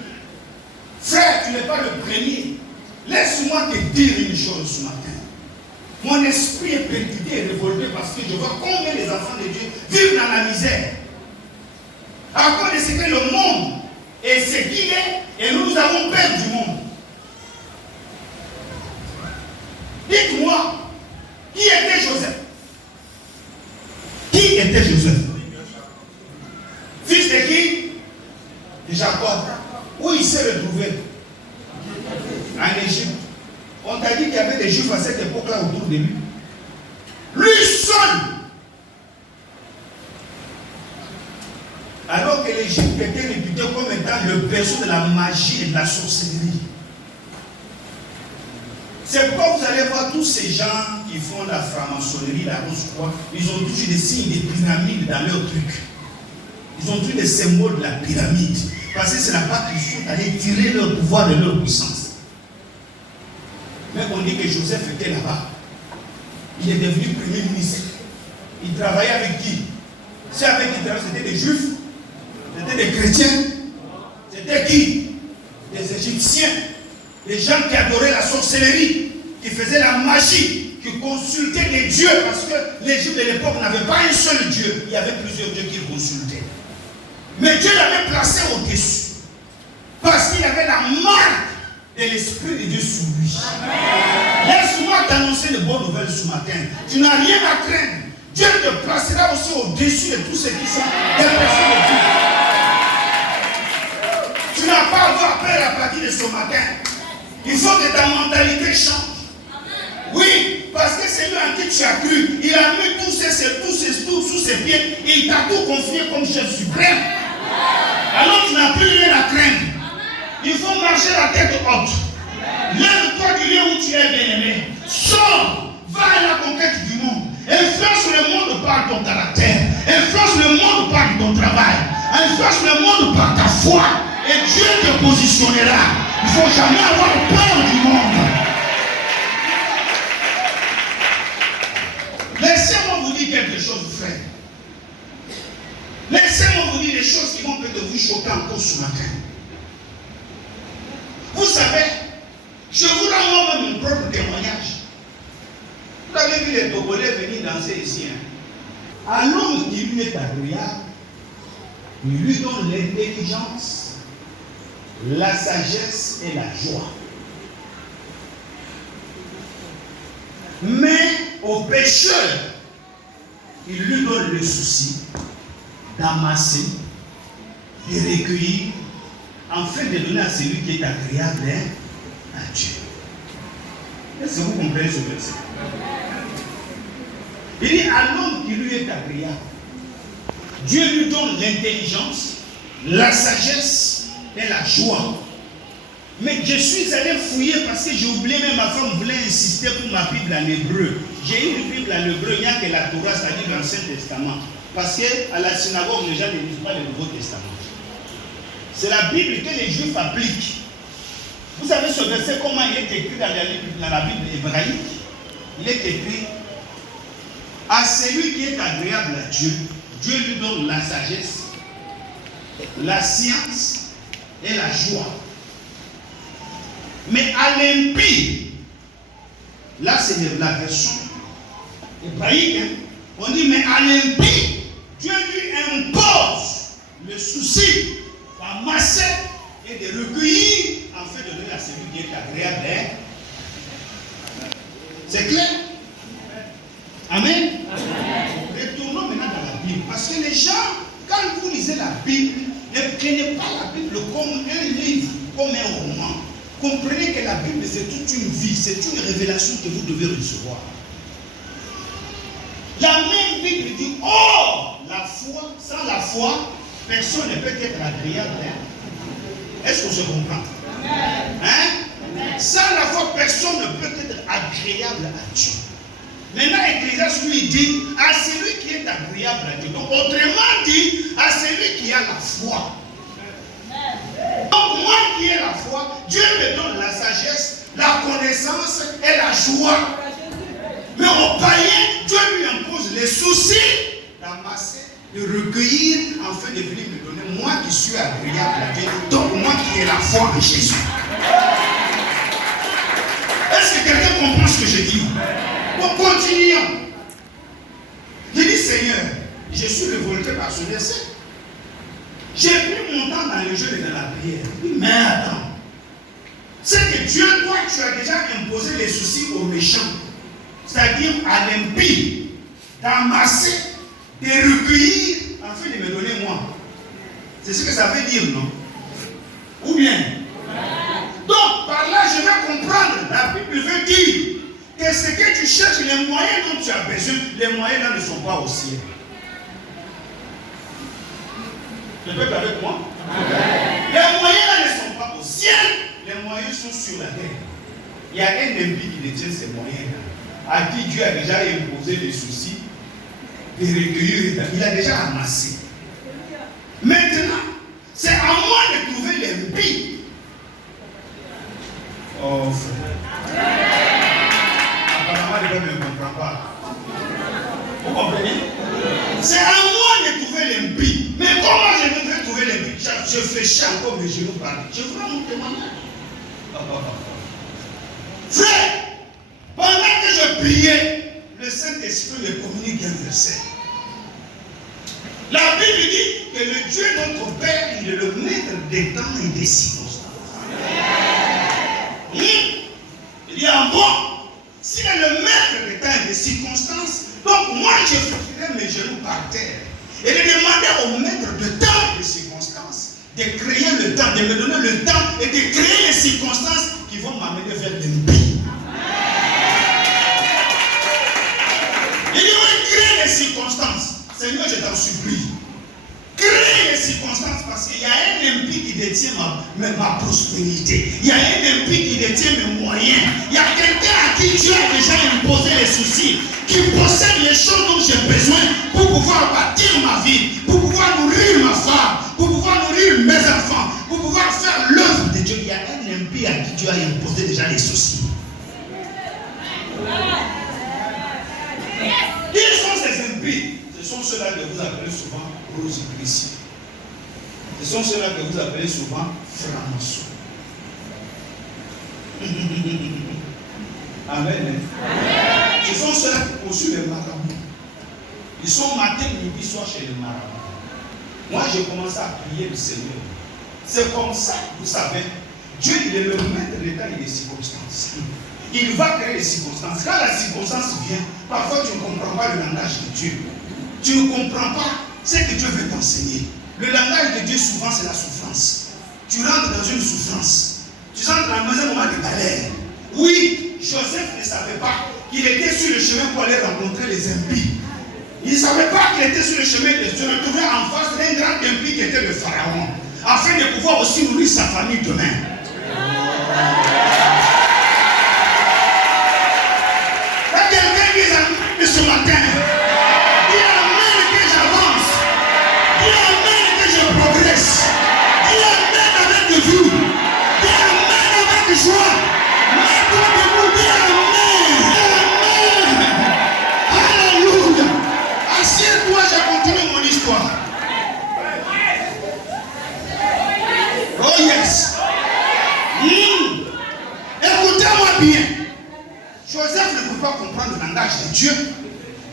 Frère, tu n'es pas le premier. Laisse-moi te dire une chose ce matin. Mon esprit est perturbé et révolté parce que je vois combien les enfants de Dieu vivent dans la misère. À cause de ce que le monde est ce qu'il est, et nous avons peur du monde. Dites-moi, qui était Joseph? trouvait? En Égypte. On t'a dit qu'il y avait des Juifs à cette époque-là autour de lui. Lui seul. Alors que l'Égypte était réputée comme étant le berceau de la magie et de la sorcellerie. C'est pourquoi vous allez voir tous ces gens qui font la franc-maçonnerie, la rose-croix, ils ont tous des signes des pyramides dans leur truc. Ils ont tous des symboles de la pyramide. Parce que c'est là-bas qu'ils sont allés tirer leur pouvoir de leur puissance. Mais on dit que Joseph était là-bas. Il est devenu premier ministre. Il travaillait avec qui? Ceux avec qui il travaillait, c'était des Juifs, c'était des chrétiens. C'était qui? Des Égyptiens. Des gens qui adoraient la sorcellerie, qui faisaient la magie, qui consultaient des dieux, parce que l'Égypte de l'époque n'avait pas un seul Dieu, il y avait plusieurs dieux qu'ils consultaient. Mais Dieu l'avait placé au-dessus, parce qu'il avait la marque de l'Esprit de Dieu sur lui. Laisse-moi t'annoncer de bonnes nouvelles ce matin. Tu n'as rien à craindre. Dieu te placera aussi au-dessus de tous ceux qui sont des personnes de Dieu. Tu n'as pas à avoir peur à partir de ce matin. Il faut que ta mentalité change. Oui, parce que c'est lui en qui tu as cru. Il a mis tous sous ses pieds et il t'a tout confié comme chef suprême. Alors tu n'as plus rien à craindre. Il faut marcher la tête haute. Lève-toi du lieu où tu es bien-aimé. Sors, va à la conquête du monde. Influence le monde par ton caractère. Influence le monde par ton travail. Influence le monde par ta foi. Et Dieu te positionnera. Il ne faut jamais avoir peur du monde. Laissez-moi vous dire quelque chose, frère. Laissez-moi vous dire des choses qui vont peut-être vous choquer encore ce matin. Vous savez, je vous rends moi-même mon propre témoignage. Vous avez vu les Togolais venir danser ici. À l'homme qui lui est agréable, il lui donne l'intelligence, la sagesse et la joie. Mais au pécheur, il lui donne le souci d'amasser, de recueillir, afin de donner à celui qui est agréable à Dieu. Est-ce que vous comprenez ce verset? Il dit à l'homme qui lui est agréable, Dieu lui donne l'intelligence, la sagesse et la joie. Mais je suis allé fouiller parce que j'ai oublié, même ma femme voulait insister pour ma Bible en hébreu. J'ai une Bible en hébreu, il n'y a que la Torah, c'est-à-dire l'Ancien Testament. Parce qu'à la synagogue, les gens ne lisent pas le Nouveau Testament. C'est la Bible que les Juifs appliquent. Vous savez ce verset, comment il est écrit dans la Bible hébraïque? Il est écrit: à celui qui est agréable à Dieu, Dieu lui donne la sagesse, la science et la joie. Mais à l'impie, là c'est la version hébraïque, hein? On dit mais à l'impie, Dieu lui impose le souci d'amasser et de recueillir afin de donner à celui qui est agréable. Hein? C'est clair? Amen. Retournons maintenant dans la Bible, parce que les gens, quand vous lisez la Bible, ne prenez pas la Bible comme un livre, comme un roman. Comprenez que la Bible, c'est toute une vie, c'est une révélation que vous devez recevoir. La même Bible dit: oh, la foi, sans la foi, personne ne peut être agréable. Hein? Est-ce qu'on se comprend? Hein? Sans la foi, personne ne peut être agréable à Dieu. Maintenant, Ecclésiaste lui dit à celui qui est agréable à Dieu. Donc, autrement dit, à celui qui a la foi. Donc, moi qui ai la foi, Dieu me donne la sagesse, la connaissance et la joie. Mais au païen, Dieu lui impose les soucis d'amasser, de recueillir, afin de venir me donner, moi qui suis agréable à Dieu. Donc, moi qui ai la foi en Jésus. Est-ce que quelqu'un comprend ce que je dis? Bon, continuons. Je dis: Seigneur, je suis révolté par ce verset. J'ai pris mon temps dans le jeûne et dans la prière. Mais attends, c'est que Dieu, toi, tu as déjà imposé les soucis aux méchants, c'est-à-dire à l'impie, d'amasser, de recueillir, afin de me donner moi. C'est ce que ça veut dire, non? Ou bien, les moyens dont tu as besoin, les moyens là ne sont pas au ciel. Le peuple avec moi? Les moyens là ne sont pas au ciel, les moyens sont sur la terre. Il y a un ennemi qui détient ces moyens-là, à qui Dieu a déjà imposé les soucis de recueillir. Il a déjà amassé. Maintenant, c'est à moi de trouver l'impie. Oh frère. Apparemment, les gens ne comprennent pas. Vous comprenez? C'est à moi de trouver l'impie. Mais comment je vais trouver l'impie? Je fléchis encore mes genoux par là. Je voudrais mon témoignage. Frère, pendant que je priais, le Saint-Esprit me communique un verset. La Bible dit que le Dieu notre Père, il est le maître des temps et des circonstances. Il dit en bon, s'il est le maître des temps et des circonstances, donc moi je fléchirais mes genoux par terre et de demander au maître de temps et des circonstances de créer le temps, de me donner le temps et de créer les circonstances qui vont m'amener vers l'impie. Il dit oui, créer les circonstances. Seigneur, je t'en supplie. Crée les circonstances parce qu'il y a un impie qui détient ma prospérité. Il y a un impie qui détient mes moyens. Il y a quelqu'un à qui Dieu a déjà imposé les soucis, qui possède les choses dont j'ai besoin pour pouvoir bâtir ma vie, pour pouvoir nourrir ma femme, pour pouvoir nourrir mes enfants, pour pouvoir faire l'œuvre de Dieu. Il y a un impie à qui Dieu a imposé déjà les soucis. Qui sont ces impies? Ce sont ceux-là que vous appelez souvent rosicruciens. Ce sont ceux-là que vous appelez souvent francs-maçons. Amen. Ce sont ceux-là qui poursuivent les marabouts. Ils sont matin, midi, soir chez les marabouts. Moi, j'ai commencé à prier le Seigneur. C'est comme ça, vous savez, Dieu, il est le maître des temps et des circonstances. Il va créer les circonstances. Quand la circonstance vient, parfois tu ne comprends pas le langage de Dieu. Tu ne comprends pas ce que Dieu veut t'enseigner. Le langage de Dieu, souvent, c'est la souffrance. Tu rentres dans une souffrance. Tu rentres dans un moment de galère. Oui, Joseph ne savait pas qu'il était sur le chemin pour aller rencontrer les impies. Il ne savait pas qu'il était sur le chemin de se retrouver en face d'un grand impie qui était le pharaon, afin de pouvoir aussi nourrir sa famille demain. Quand quelqu'un dit amen ce matin, dis amen que j'avance, dis amen que je progresse, dis amen avec vie, dis amen avec joie, mets-toi debout, dis amen, amen, alléluia. Assieds-toi, je continue mon histoire. Oh yes. Écoutez-moi bien. Joseph ne peut pas comprendre le langage de Dieu.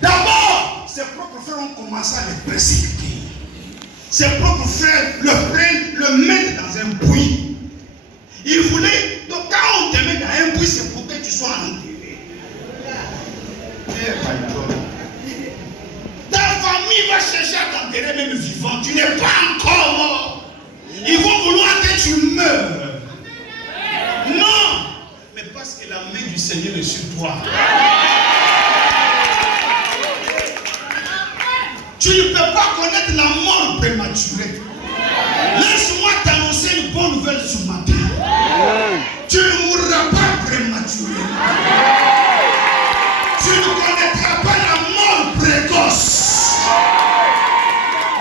D'abord, ses propres frères ont commencé à le précipiter. Ses propres frères le prennent, le mettent dans un puits. Ils voulaient, donc quand on te met dans un puits, c'est pour que tu sois enterré. Ta famille va chercher à t'enterrer même vivant. Tu n'es pas encore mort. Ils vont vouloir que tu meurs. Non, mais parce que la main du Seigneur est sur toi. Tu ne peux pas connaître la mort prématurée. Laisse-moi t'annoncer une bonne nouvelle ce matin. Tu ne mourras pas prématurément. Tu ne connaîtras pas la mort précoce.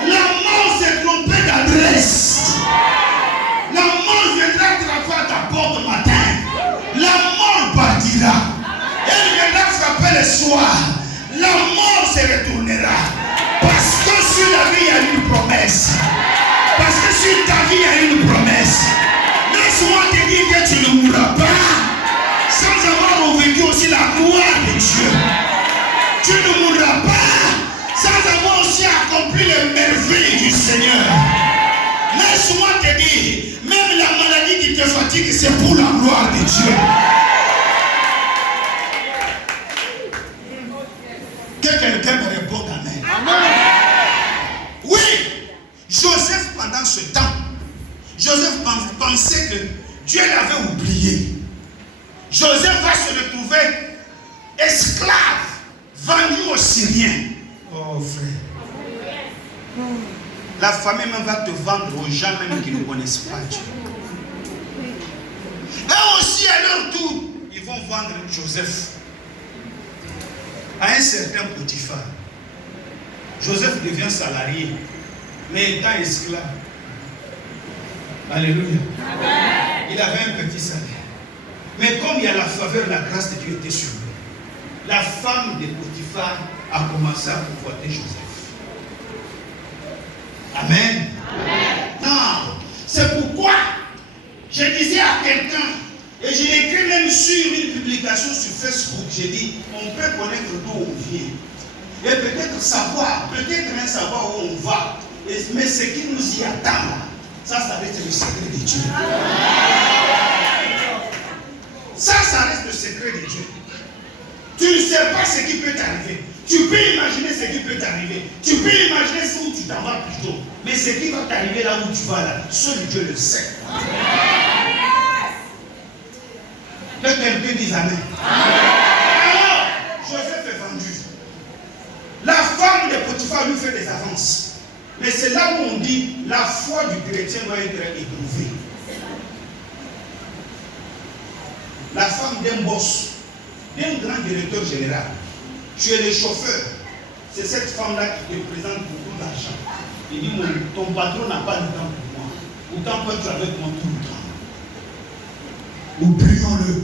La mort s'est trompée d'adresse. La mort viendra frapper à ta porte matin. La mort partira. Elle viendra frapper le soir. La mort se retournera. Parce que sur la vie, il y a une promesse. Parce que sur ta vie, il y a une promesse. Laisse-moi te dire que tu ne mourras pas sans avoir vécu aussi la gloire de Dieu. Tu ne mourras pas sans avoir aussi accompli les merveilles du Seigneur. Laisse-moi te dire, même la maladie qui te fatigue, c'est pour la gloire de Dieu. Que quelqu'un me réponde amen. Amen. Oui, Joseph, pendant ce temps, Joseph pensait que Dieu l'avait oublié. Joseph va se retrouver esclave, vendu aux Syriens. Oh frère. La famille même va te vendre aux gens même qui ne connaissent pas Dieu. Eux aussi à leur tour, ils vont vendre Joseph à un certain Potiphar. Joseph devient salarié, mais étant esclave. Alléluia. Amen. Il avait un petit salaire. Mais comme il y a la faveur, la grâce de Dieu était sur lui, la femme de Potiphar a commencé à convoiter Joseph. Amen. Amen. Non, c'est pourquoi je disais à quelqu'un, et je l'ai écrit même sur une publication sur Facebook, j'ai dit, on peut connaître d'où on vient. Et peut-être savoir, peut-être même savoir où on va. Mais ce qui nous y attend là, ça reste le secret de Dieu. Ça reste le secret de Dieu. Tu ne sais pas ce qui peut t'arriver. Tu peux imaginer ce qui peut t'arriver. Tu peux imaginer où tu t'en vas plus tôt. Mais ce qui va t'arriver là où tu vas là, seul Dieu le sait. Que quelqu'un dise Amen. Alors, Joseph est vendu. La femme de Potiphar lui fait des avances. Mais c'est là où on dit la foi du chrétien doit être éprouvée. La femme d'un boss, d'un grand directeur général, tu es le chauffeur. C'est cette femme-là qui te présente beaucoup d'argent. Il dit, ton patron n'a pas de temps pour moi. Pourtant, toi, tu es avec moi tout le temps. Oublions-le.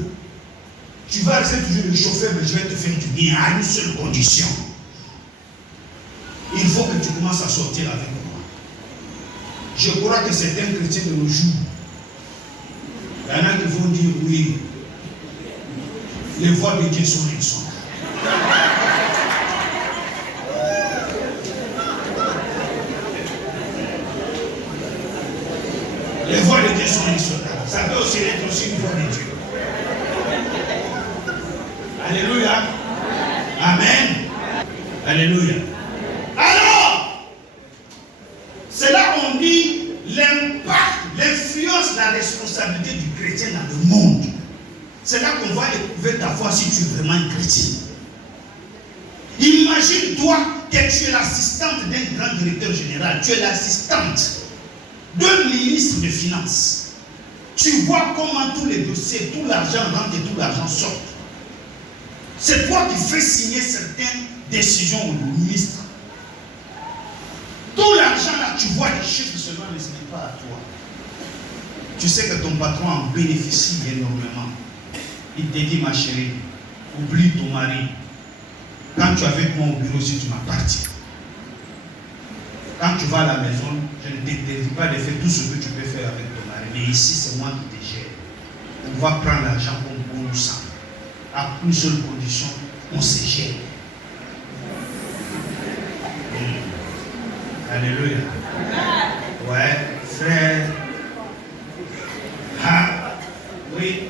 Tu vas rester toujours le chauffeur, mais je vais te faire du bien à une seule condition. Il faut que tu commences à sortir avec moi. Je crois que certains chrétiens de nos jours, il y en a qui vont dire oui, les voix de Dieu sont insondables. Les voix de Dieu sont insondables. Ça peut aussi être aussi une voix de Dieu. Alléluia. Amen. Alléluia. Alors, c'est là qu'on dit l'impact, l'influence, la responsabilité du chrétien dans le monde. C'est là qu'on va éprouver ta foi si tu es vraiment un chrétien. Imagine-toi que tu es l'assistante d'un grand directeur général, tu es l'assistante d'un ministre des Finances. Tu vois comment tous les dossiers, tout l'argent rentre et tout l'argent sort. C'est toi qui fais signer certaines décisions au ministre. Tout l'argent là, tu vois les chiffres seulement, mais ce n'est pas à toi. Tu sais que ton patron en bénéficie énormément. Il te dit, ma chérie, oublie ton mari. Quand tu es avec moi au bureau, si tu m'as parti. Quand tu vas à la maison, je ne t'interdis pas de faire tout ce que tu peux faire avec ton mari. Mais ici, c'est moi qui te gère. On va prendre l'argent comme bon nous semble. À une seule condition, on se gère. Alléluia. Ouais, frère. Ah, oui.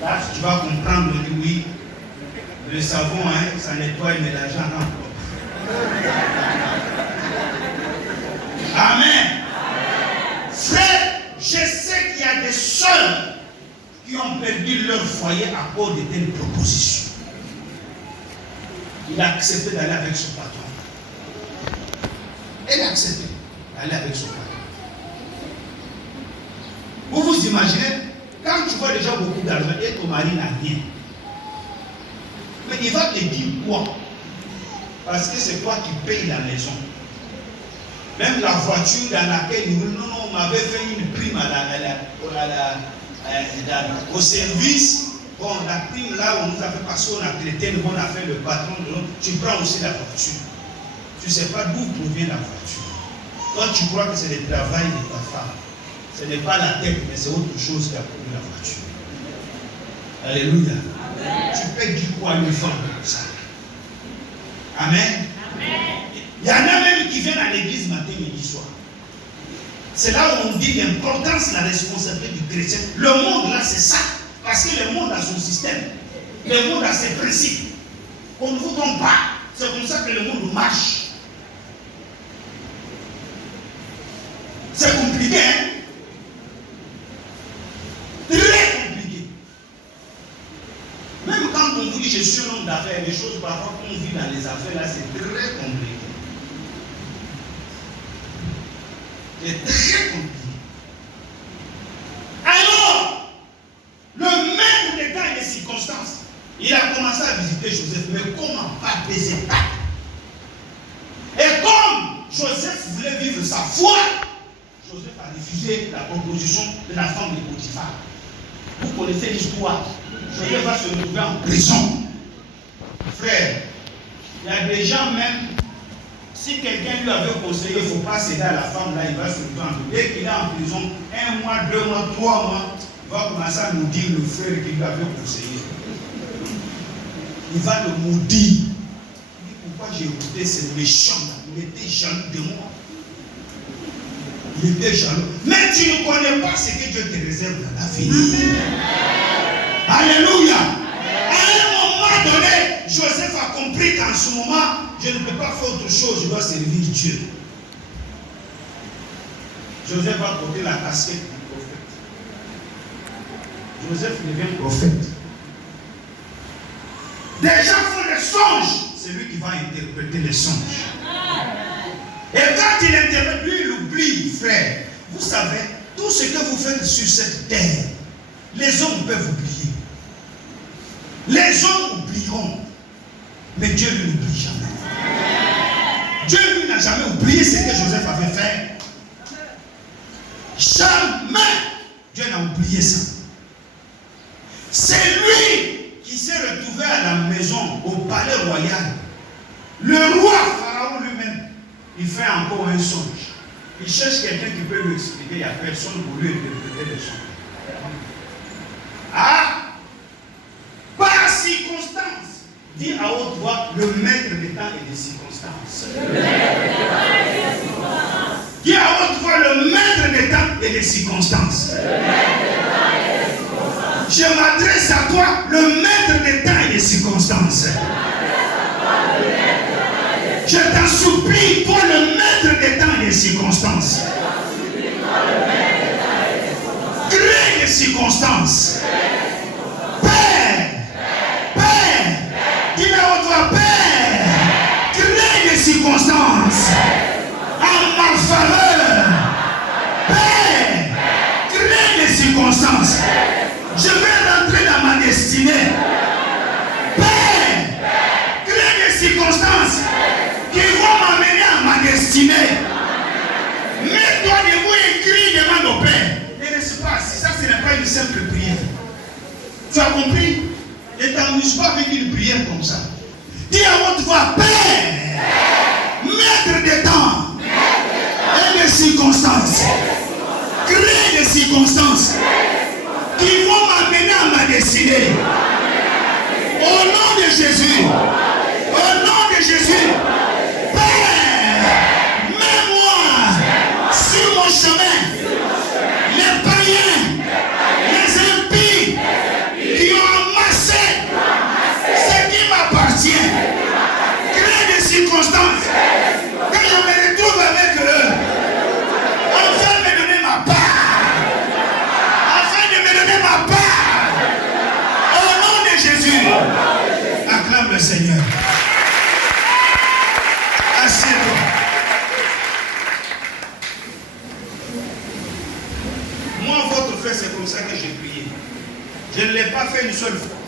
Là, tu vas comprendre, oui. Le savon, hein, ça nettoie, mais l'argent rend propre. Amen. Frère, je sais qu'il y a des sœurs qui ont perdu leur foyer à cause de telles propositions. Il a accepté d'aller avec son patron. Elle a accepté d'aller avec son patron. Vous vous imaginez, quand tu vois déjà beaucoup d'argent et ton mari n'a rien, mais il va te dire quoi? Parce que c'est toi qui payes la maison. Même la voiture dans laquelle il dit non, on m'avait fait une prime au service. Bon, la prime là, on nous a fait parce qu'on a traité, on a fait le patron de l'autre. Tu prends aussi la voiture. Tu ne sais pas d'où provient la voiture. Toi, tu crois que c'est le travail de ta femme. Ce n'est pas la tête, mais c'est autre chose qui a produit la voiture. Alléluia. Amen. Tu peux dire quoi à une femme comme ça? Amen. Amen. Il y en a même qui viennent à l'église matin, midi, soir. C'est là où on dit l'importance, la responsabilité du chrétien. Le monde là, c'est ça. Parce que le monde a son système. Le monde a ses principes. On ne vous trompe pas. C'est comme ça que le monde marche. C'est compliqué, hein? Très compliqué. Même quand on vous dit je suis un homme d'affaires, les choses parfois qu'on vit dans les affaires là, c'est très compliqué. C'est très compliqué. Alors, le maître des temps et des circonstances, il a commencé à visiter Joseph, mais comment? Par des étapes. Et comme Joseph voulait vivre sa foi, Joseph a refusé la proposition de la femme de Potiphar. Vous connaissez l'histoire. Joseph va se retrouver en prison. Frère, il y a des gens même, si quelqu'un lui avait conseillé, il ne faut pas céder à la femme, là, il va se retrouver en prison. Dès qu'il est en prison, 1 mois, 2 mois, 3 mois, il va commencer à nous dire le frère qui lui avait conseillé. Il va le maudire. Il dit pourquoi j'ai écouté ce méchant là? Il était jaloux de moi. Il était jaloux. Mais tu ne connais pas ce que Dieu te réserve dans la vie. Alléluia. À un moment donné, Joseph a compris qu'en ce moment, je ne peux pas faire autre chose, je dois servir Dieu. Joseph va porter la casquette du prophète. Joseph devient prophète. Des gens font des songes, c'est lui qui va interpréter les songes. Et quand il interprète, lui, il oublie, frère. Vous savez, tout ce que vous faites sur cette terre, les hommes peuvent oublier. Les hommes oublieront. Mais Dieu ne l'oublie jamais. Dieu lui n'a jamais oublié ce que Joseph avait fait. Jamais Dieu n'a oublié ça. C'est lui qui s'est retrouvé à la maison, au palais royal. Le roi Pharaon lui-même, il fait encore un songe. Il cherche quelqu'un qui peut lui expliquer. Il n'y a personne pour lui interpréter les songes. Ah! Par circonstance, dit à haute voix le maître des temps et des circonstances. Dit à haute voix le maître des temps et des circonstances. Je m'adresse à toi, le maître des temps et des circonstances. Je t'en supplie, toi le maître des temps et des circonstances. Crée des circonstances. Père, Père, dis à haute voix, Père, crée des circonstances en ma faveur. Père, crée des circonstances. Je vais rentrer dans ma destinée. Père, crée des circonstances qui vont m'amener à ma destinée. Mets-toi debout et crie devant nos pères. Ne reste pas assis. Ça, ce n'est pas une simple prière. Tu as compris? Ne t'amuse pas avec une prière comme ça. Dis à haute voix, Père, maître des temps et des circonstances. Crée des circonstances qui vont m'amener à ma destinée. Au nom de Jésus. Au nom de Jésus. Père, mets-moi sur mon chemin. Les païens, les impies qui ont amassé ce qui m'appartient. Crée des circonstances. Quand je me retrouve avec eux, afin de me donner ma part. Afin de me donner ma part. Au nom de Jésus. Acclame le Seigneur. Assieds-toi. Moi, votre frère, c'est comme ça que j'ai prié. Je ne l'ai pas fait une seule fois.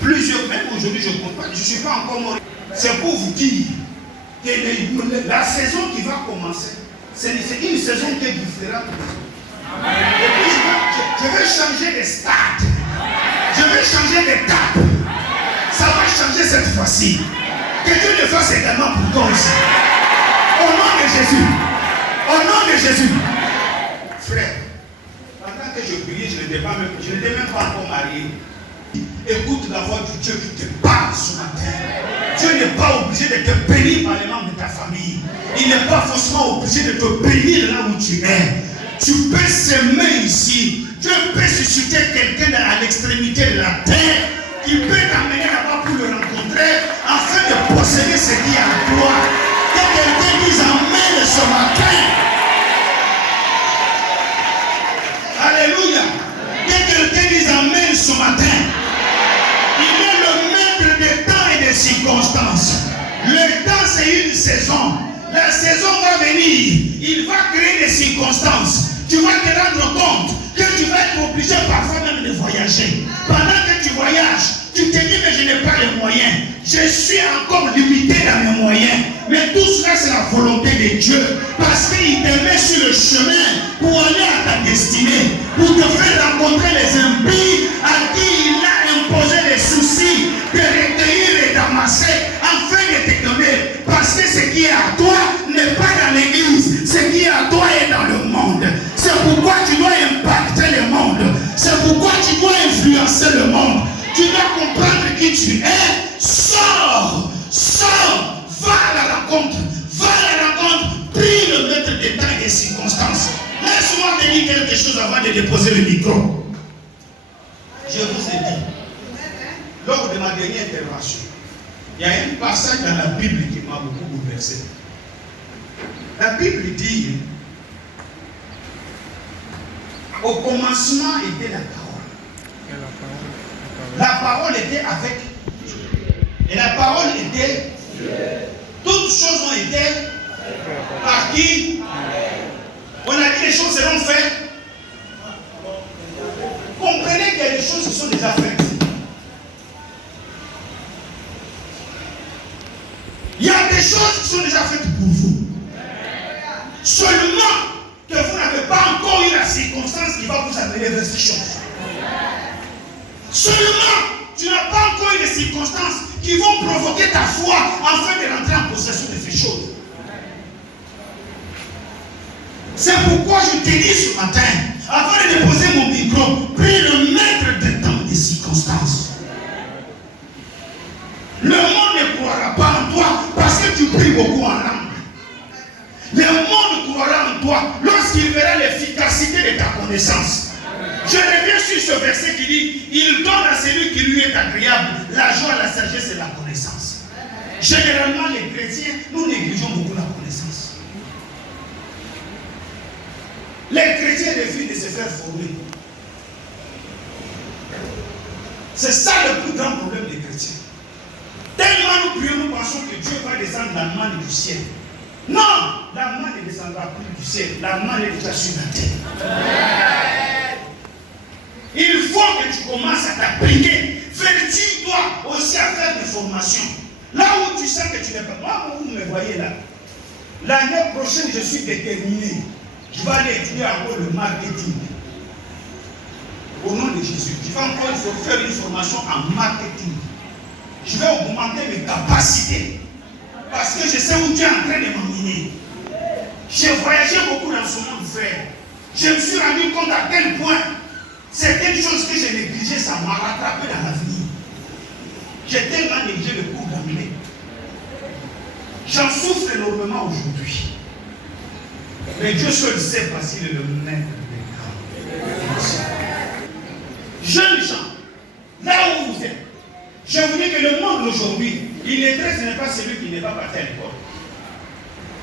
Plusieurs, même aujourd'hui, je ne compte pas. Je ne suis pas encore mort. C'est pour vous dire que la saison qui va commencer, c'est une saison qui est différente. Et puis, je vais changer de stade. Je vais changer d'étape. Ça va changer cette fois-ci. Que Dieu le fasse également pour toi aussi. Au nom de Jésus. Au nom de Jésus. Frère, pendant que je priais, je n'étais même pas encore marié. Écoute la voix du Dieu qui te parle ce matin. Dieu n'est pas obligé de te bénir par les membres de ta famille. Il n'est pas forcément obligé de te bénir là où tu es. Tu peux s'aimer ici. Dieu peut susciter quelqu'un à l'extrémité de la terre qui peut t'amener là-bas pour le rencontrer afin de posséder ce qui est en toi. Que quelqu'un dise Amen ce matin. Alléluia. Que quelqu'un dise Amen ce matin. Il est Le temps, c'est une saison. La saison va venir. Il va créer des circonstances. Tu vas te rendre compte que tu vas être obligé parfois même de voyager. Pendant que tu voyages, tu te dis, mais je n'ai pas les moyens. Je suis encore limité dans mes moyens. Mais tout cela, c'est la volonté de Dieu. Parce qu'il te met sur le chemin pour aller à ta destinée. Pour te faire rencontrer les impies à qui il a imposé les soucis de recueillir et d'amasser afin de te donner. Parce que ce qui est à toi n'est pas dans l'église. Ce qui est à toi est dans le monde. C'est pourquoi tu dois impacter le monde. C'est pourquoi tu dois influencer le monde. Tu dois comprendre qui tu es. Sors, va à la rencontre, prie le maître des temps et des circonstances. Laisse-moi te dire quelque chose avant de déposer le micro. Je vous ai dit, lors de ma dernière intervention, il y a un passage dans la Bible qui m'a beaucoup bouleversé. La Bible dit, au commencement était la parole. La parole était avec Dieu. Et la parole était Dieu. Toutes choses ont été par qui? On a dit les choses seront faites. Comprenez qu'il y a des choses qui sont déjà faites. Il y a des choses qui sont déjà faites pour vous. Seulement que vous n'avez pas encore eu la circonstance qui va vous amener vers ces choses. Seulement, tu n'as pas encore eu les circonstances qui vont provoquer ta foi afin de rentrer en possession de ces choses. C'est pourquoi je te dis ce matin, avant de déposer mon micro, prie le maître des temps et des circonstances. Le monde ne croira pas en toi parce que tu pries beaucoup en langue. Le monde croira en toi lorsqu'il verra l'efficacité de ta connaissance. Je reviens sur ce verset qui dit, il donne à celui qui lui est agréable la joie, la sagesse et la connaissance. Généralement, les chrétiens, nous négligeons beaucoup la connaissance. Les chrétiens refusent de se faire former. C'est ça le plus grand problème des chrétiens. Tellement nous prions, nous pensons que Dieu va descendre la manne du ciel. Non, la manne ne descendra plus du ciel. La manne est déjà sur la terre. Il faut que tu commences à t'appliquer. Vertis-toi aussi à faire des formations. Là où tu sens que tu n'es pas. Moi, vous me voyez là. L'année prochaine, je suis déterminé. Je vais aller étudier encore le marketing. Au nom de Jésus. Je vais encore faire une formation en marketing. Je vais augmenter mes capacités. Parce que je sais où Dieu est en train de m'emmener. J'ai voyagé beaucoup dans ce monde, frère. Je me suis rendu compte à quel point certaines choses que j'ai négligées, ça m'a rattrapé dans l'avenir. J'ai tellement négligé le cours d'anglais. J'en souffre énormément aujourd'hui. Mais Dieu seul sait parce qu'il est le maître des temps. Jeunes gens, là où vous êtes, je vous dis que le monde aujourd'hui, illettré, ce n'est pas celui qui n'est pas parti à l'école.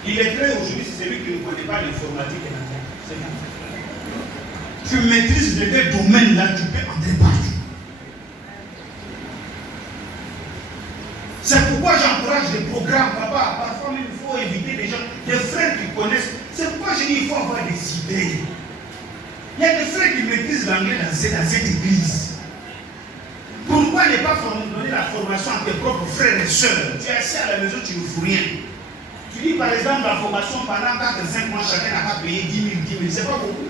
Illettré aujourd'hui, c'est celui qui ne connaît pas l'informatique et la technique. Tu maîtrises les deux domaines là, tu peux entrer partout. C'est pourquoi j'encourage des programmes, papa. Parfois même, il faut éviter les gens, des frères qui connaissent. C'est pourquoi je dis qu'il faut avoir des idées. Il y a des frères qui maîtrisent l'anglais dans cette église. Pourquoi ne pas donner la formation à tes propres frères et sœurs? Tu es assis à la maison, tu ne fous rien. Tu dis par exemple la formation pendant 4-5 mois, chacun n'a pas payé 10 000, c'est pas beaucoup.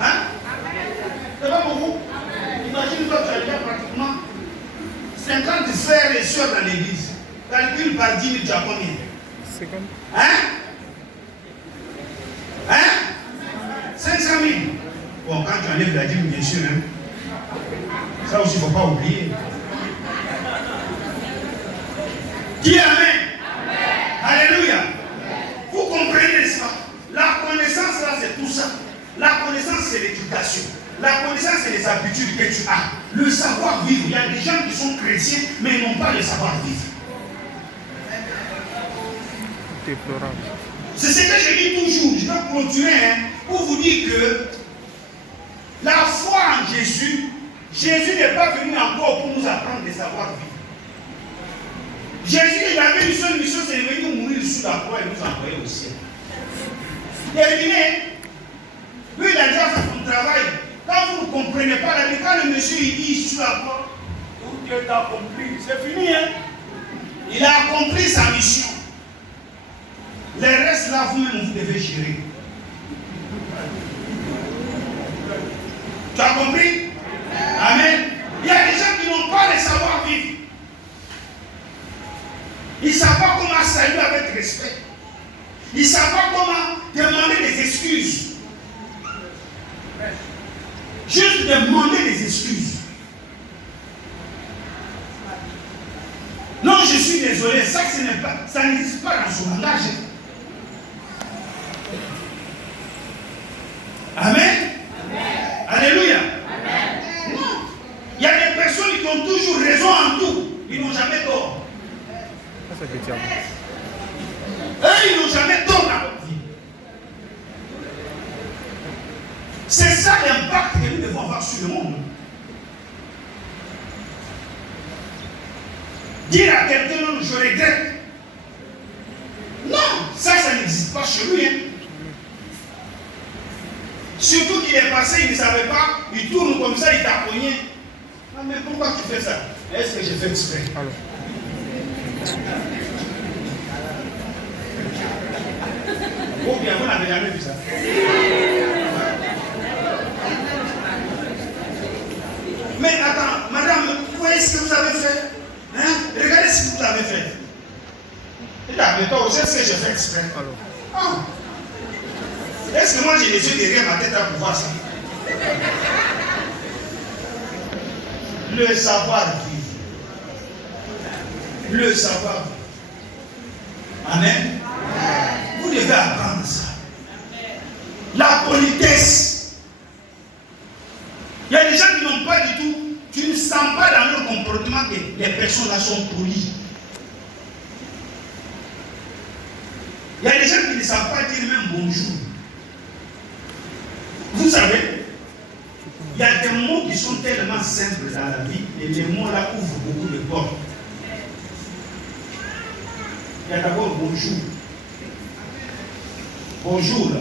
Hein? C'est pas beaucoup. Imagine-toi, tu as déjà pratiquement 50 frères et sœurs dans l'église. Calcule par 10 000, tu as combien? 50. Hein? Hein? 500 000. Bon, quand tu enlèves la dîme, bien sûr, hein? Ça aussi, il ne faut pas oublier. Dis Amen. Amen. Alléluia. Vous comprenez, n'est-ce pas? La connaissance, là, c'est tout ça. La connaissance, c'est l'éducation. La connaissance, c'est les habitudes que tu as. Le savoir-vivre. Il y a des gens qui sont chrétiens, mais ils n'ont pas le savoir-vivre. C'est ce que je dis toujours. Je vais continuer pour vous dire que la foi en Jésus, Jésus n'est pas venu encore pour nous apprendre le savoir-vivre. Jésus, il avait une seule mission, c'est de venir mourir sous la croix et nous envoyer au ciel. Terminé. Lui, il a déjà fait son travail. Quand vous ne comprenez pas, quand le monsieur il dit sur la croix, tout est accompli, c'est fini. Hein? Il a accompli sa mission. Le reste là, vous-même, vous devez gérer. Tu as compris? Amen. Il y a des gens qui n'ont pas le savoir-vivre. Ils ne savent pas comment saluer avec respect. Ils ne savent pas comment demander des excuses. Juste demander des excuses. Non, je suis désolé, ça n'existe pas dans son langage. Amen. Alléluia. Non. Il y a des personnes qui ont toujours raison en tout. Ils n'ont jamais tort. Eux, ils n'ont jamais tort dans leur vie. C'est ça l'impact que nous devons avoir sur le monde. Dire à quelqu'un, non, je regrette. Non, ça n'existe pas chez lui. Hein. Surtout qu'il est passé, il ne savait pas, il tourne comme ça, il t'a cogné. Ah, mais pourquoi tu fais ça? Est-ce que j'ai fait exprès? Oh bien, vous n'avez jamais vu ça. Mais attends, madame, vous voyez ce que vous avez fait? Hein? Regardez ce que vous avez fait. Il a dit, toi, est-ce que j'ai fait exprès? Ah. Est-ce que moi j'ai les yeux derrière ma tête à pouvoir ça? Le savoir-vivre. Le savoir-vivre. Amen. Vous devez apprendre ça. La politesse. Il y a des gens qui n'ont pas du tout. Tu ne sens pas dans leur comportement que les personnes là sont polies. Il y a des gens qui ne savent pas dire même bonjour. Vous savez, il y a des mots qui sont tellement simples dans la vie et les mots là ouvrent beaucoup de portes. Il y a d'abord bonjour. Bonjour.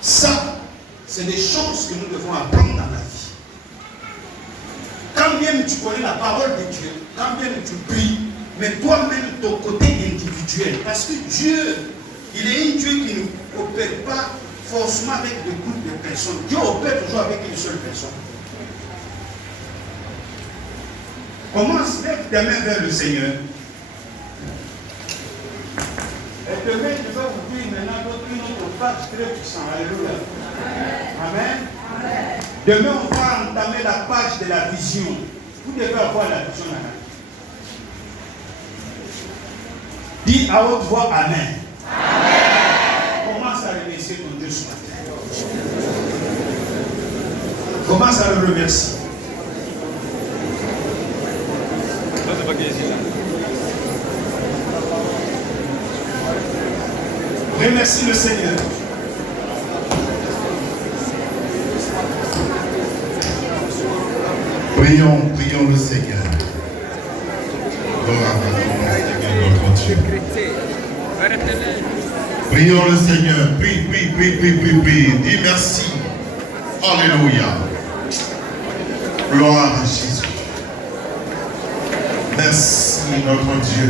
Ça, c'est des choses que nous devons apprendre dans la vie. Quand bien tu connais la parole de Dieu, quand bien tu pries, mais toi-même ton côté individuel, parce que Dieu, il est un Dieu qui ne opère pas forcément avec des groupes de personnes. Dieu opère toujours avec une seule personne. Commence, lève tes mains vers le Seigneur. Et demain, je vais ouvrir maintenant une autre page très puissante. Alléluia. Amen. Amen. Demain, on va entamer la page de la vision. Vous devez avoir la vision là. Dis à haute voix Amen. Amen. Commence à remercier ton Dieu ce matin. Commence à le remercier. Remercie le Seigneur. Prions le Seigneur. Gloire à ton Seigneur notre Dieu. Prions le Seigneur. Prie. Dis merci. Alléluia. Gloire à Jésus. Merci notre Dieu.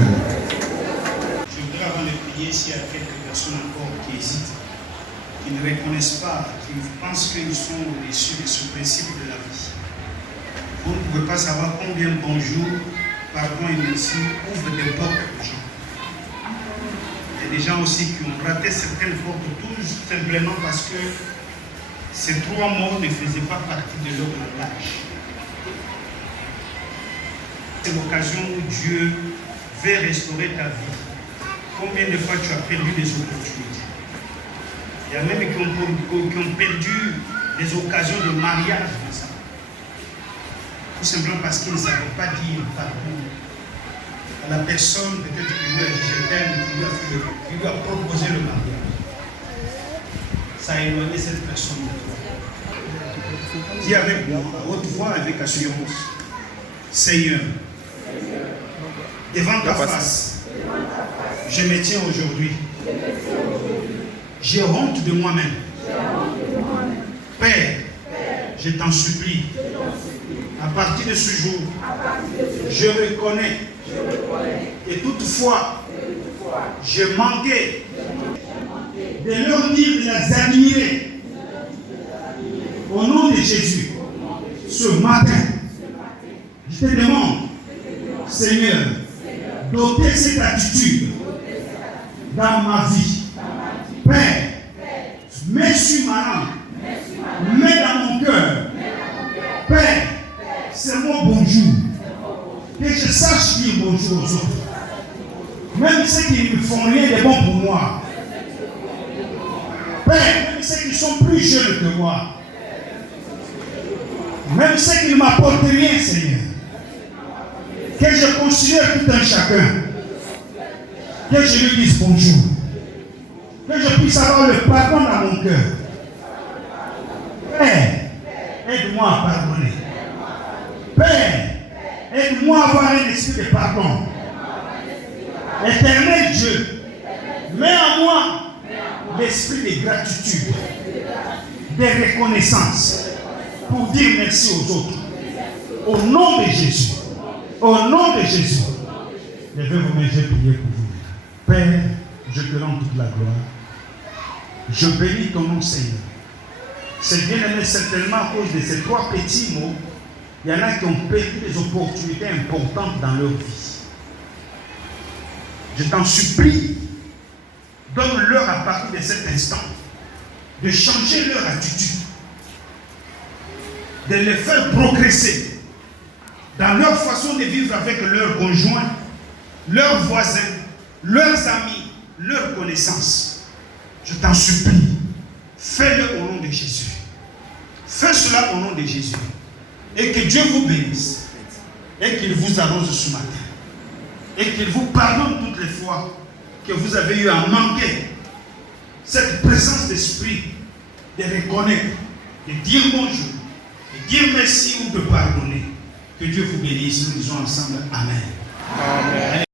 Je voudrais avant de prier s'il y a quelques personnes encore qui hésitent, qui ne reconnaissent pas, qui pensent qu'ils sont au-dessus de ce principe de la vie. Vous ne pouvez pas savoir combien bonjour, pardon et merci ouvrent des portes aux gens. Il y a des gens aussi qui ont raté certaines portes tout simplement parce que ces trois mots ne faisaient pas partie de leur langage. C'est l'occasion où Dieu veut restaurer ta vie. Combien de fois tu as perdu des opportunités? Il y a même qui ont perdu des occasions de mariage dans ça. Tout simplement parce qu'ils ne savaient pas dire pardon à la personne peut-être qui lui a dit je t'aime, qui lui a proposé le mariage. Ça a éloigné cette personne de toi. Dis avec moi, à haute voix, avec assurance, Seigneur, devant ta face, je me tiens aujourd'hui. J'ai honte de moi-même. Père, je t'en supplie, à partir de ce jour, je reconnais que toutefois, je manquais de leur dire de les admirer. Au nom de Jésus, ce matin, je te demande, Seigneur, d'ôter cette attitude dans ma vie. Père, mets sur ma langue, mets dans mon cœur. Père, c'est mon bonjour. Que je sache dire bonjour aux autres. Même ceux qui ne font rien de bon pour moi. Père, même ceux qui sont plus jeunes que moi. Même ceux qui ne m'apportent rien, Seigneur. Que je considère tout un chacun. Que je lui dise bonjour. Que je puisse avoir le pardon dans mon cœur. Père, aide-moi à pardonner. Père, aide-moi à avoir un esprit de pardon. Éternel Dieu, mets en moi l'esprit de gratitude, de reconnaissance, pour dire merci aux autres. Au nom de Jésus. Au nom de Jésus. Je vais vous mettre, je vais prier pour vous. Père, je te rends toute la gloire. Je bénis ton nom, Seigneur. C'est bien aimé certainement à cause de ces trois petits mots. Il y en a qui ont perdu des opportunités importantes dans leur vie. Je t'en supplie, donne-leur à partir de cet instant de changer leur attitude, de les faire progresser dans leur façon de vivre avec leurs conjoints, leurs voisins, leurs amis, leurs connaissances. Je t'en supplie, fais-le au nom de Jésus. Fais cela au nom de Jésus. Et que Dieu vous bénisse. Et qu'il vous arrose ce matin. Et qu'il vous pardonne toutes les fois que vous avez eu à manquer cette présence d'esprit de reconnaître, de dire bonjour, de dire merci ou de pardonner. Que Dieu vous bénisse. Nous disons ensemble Amen. Amen.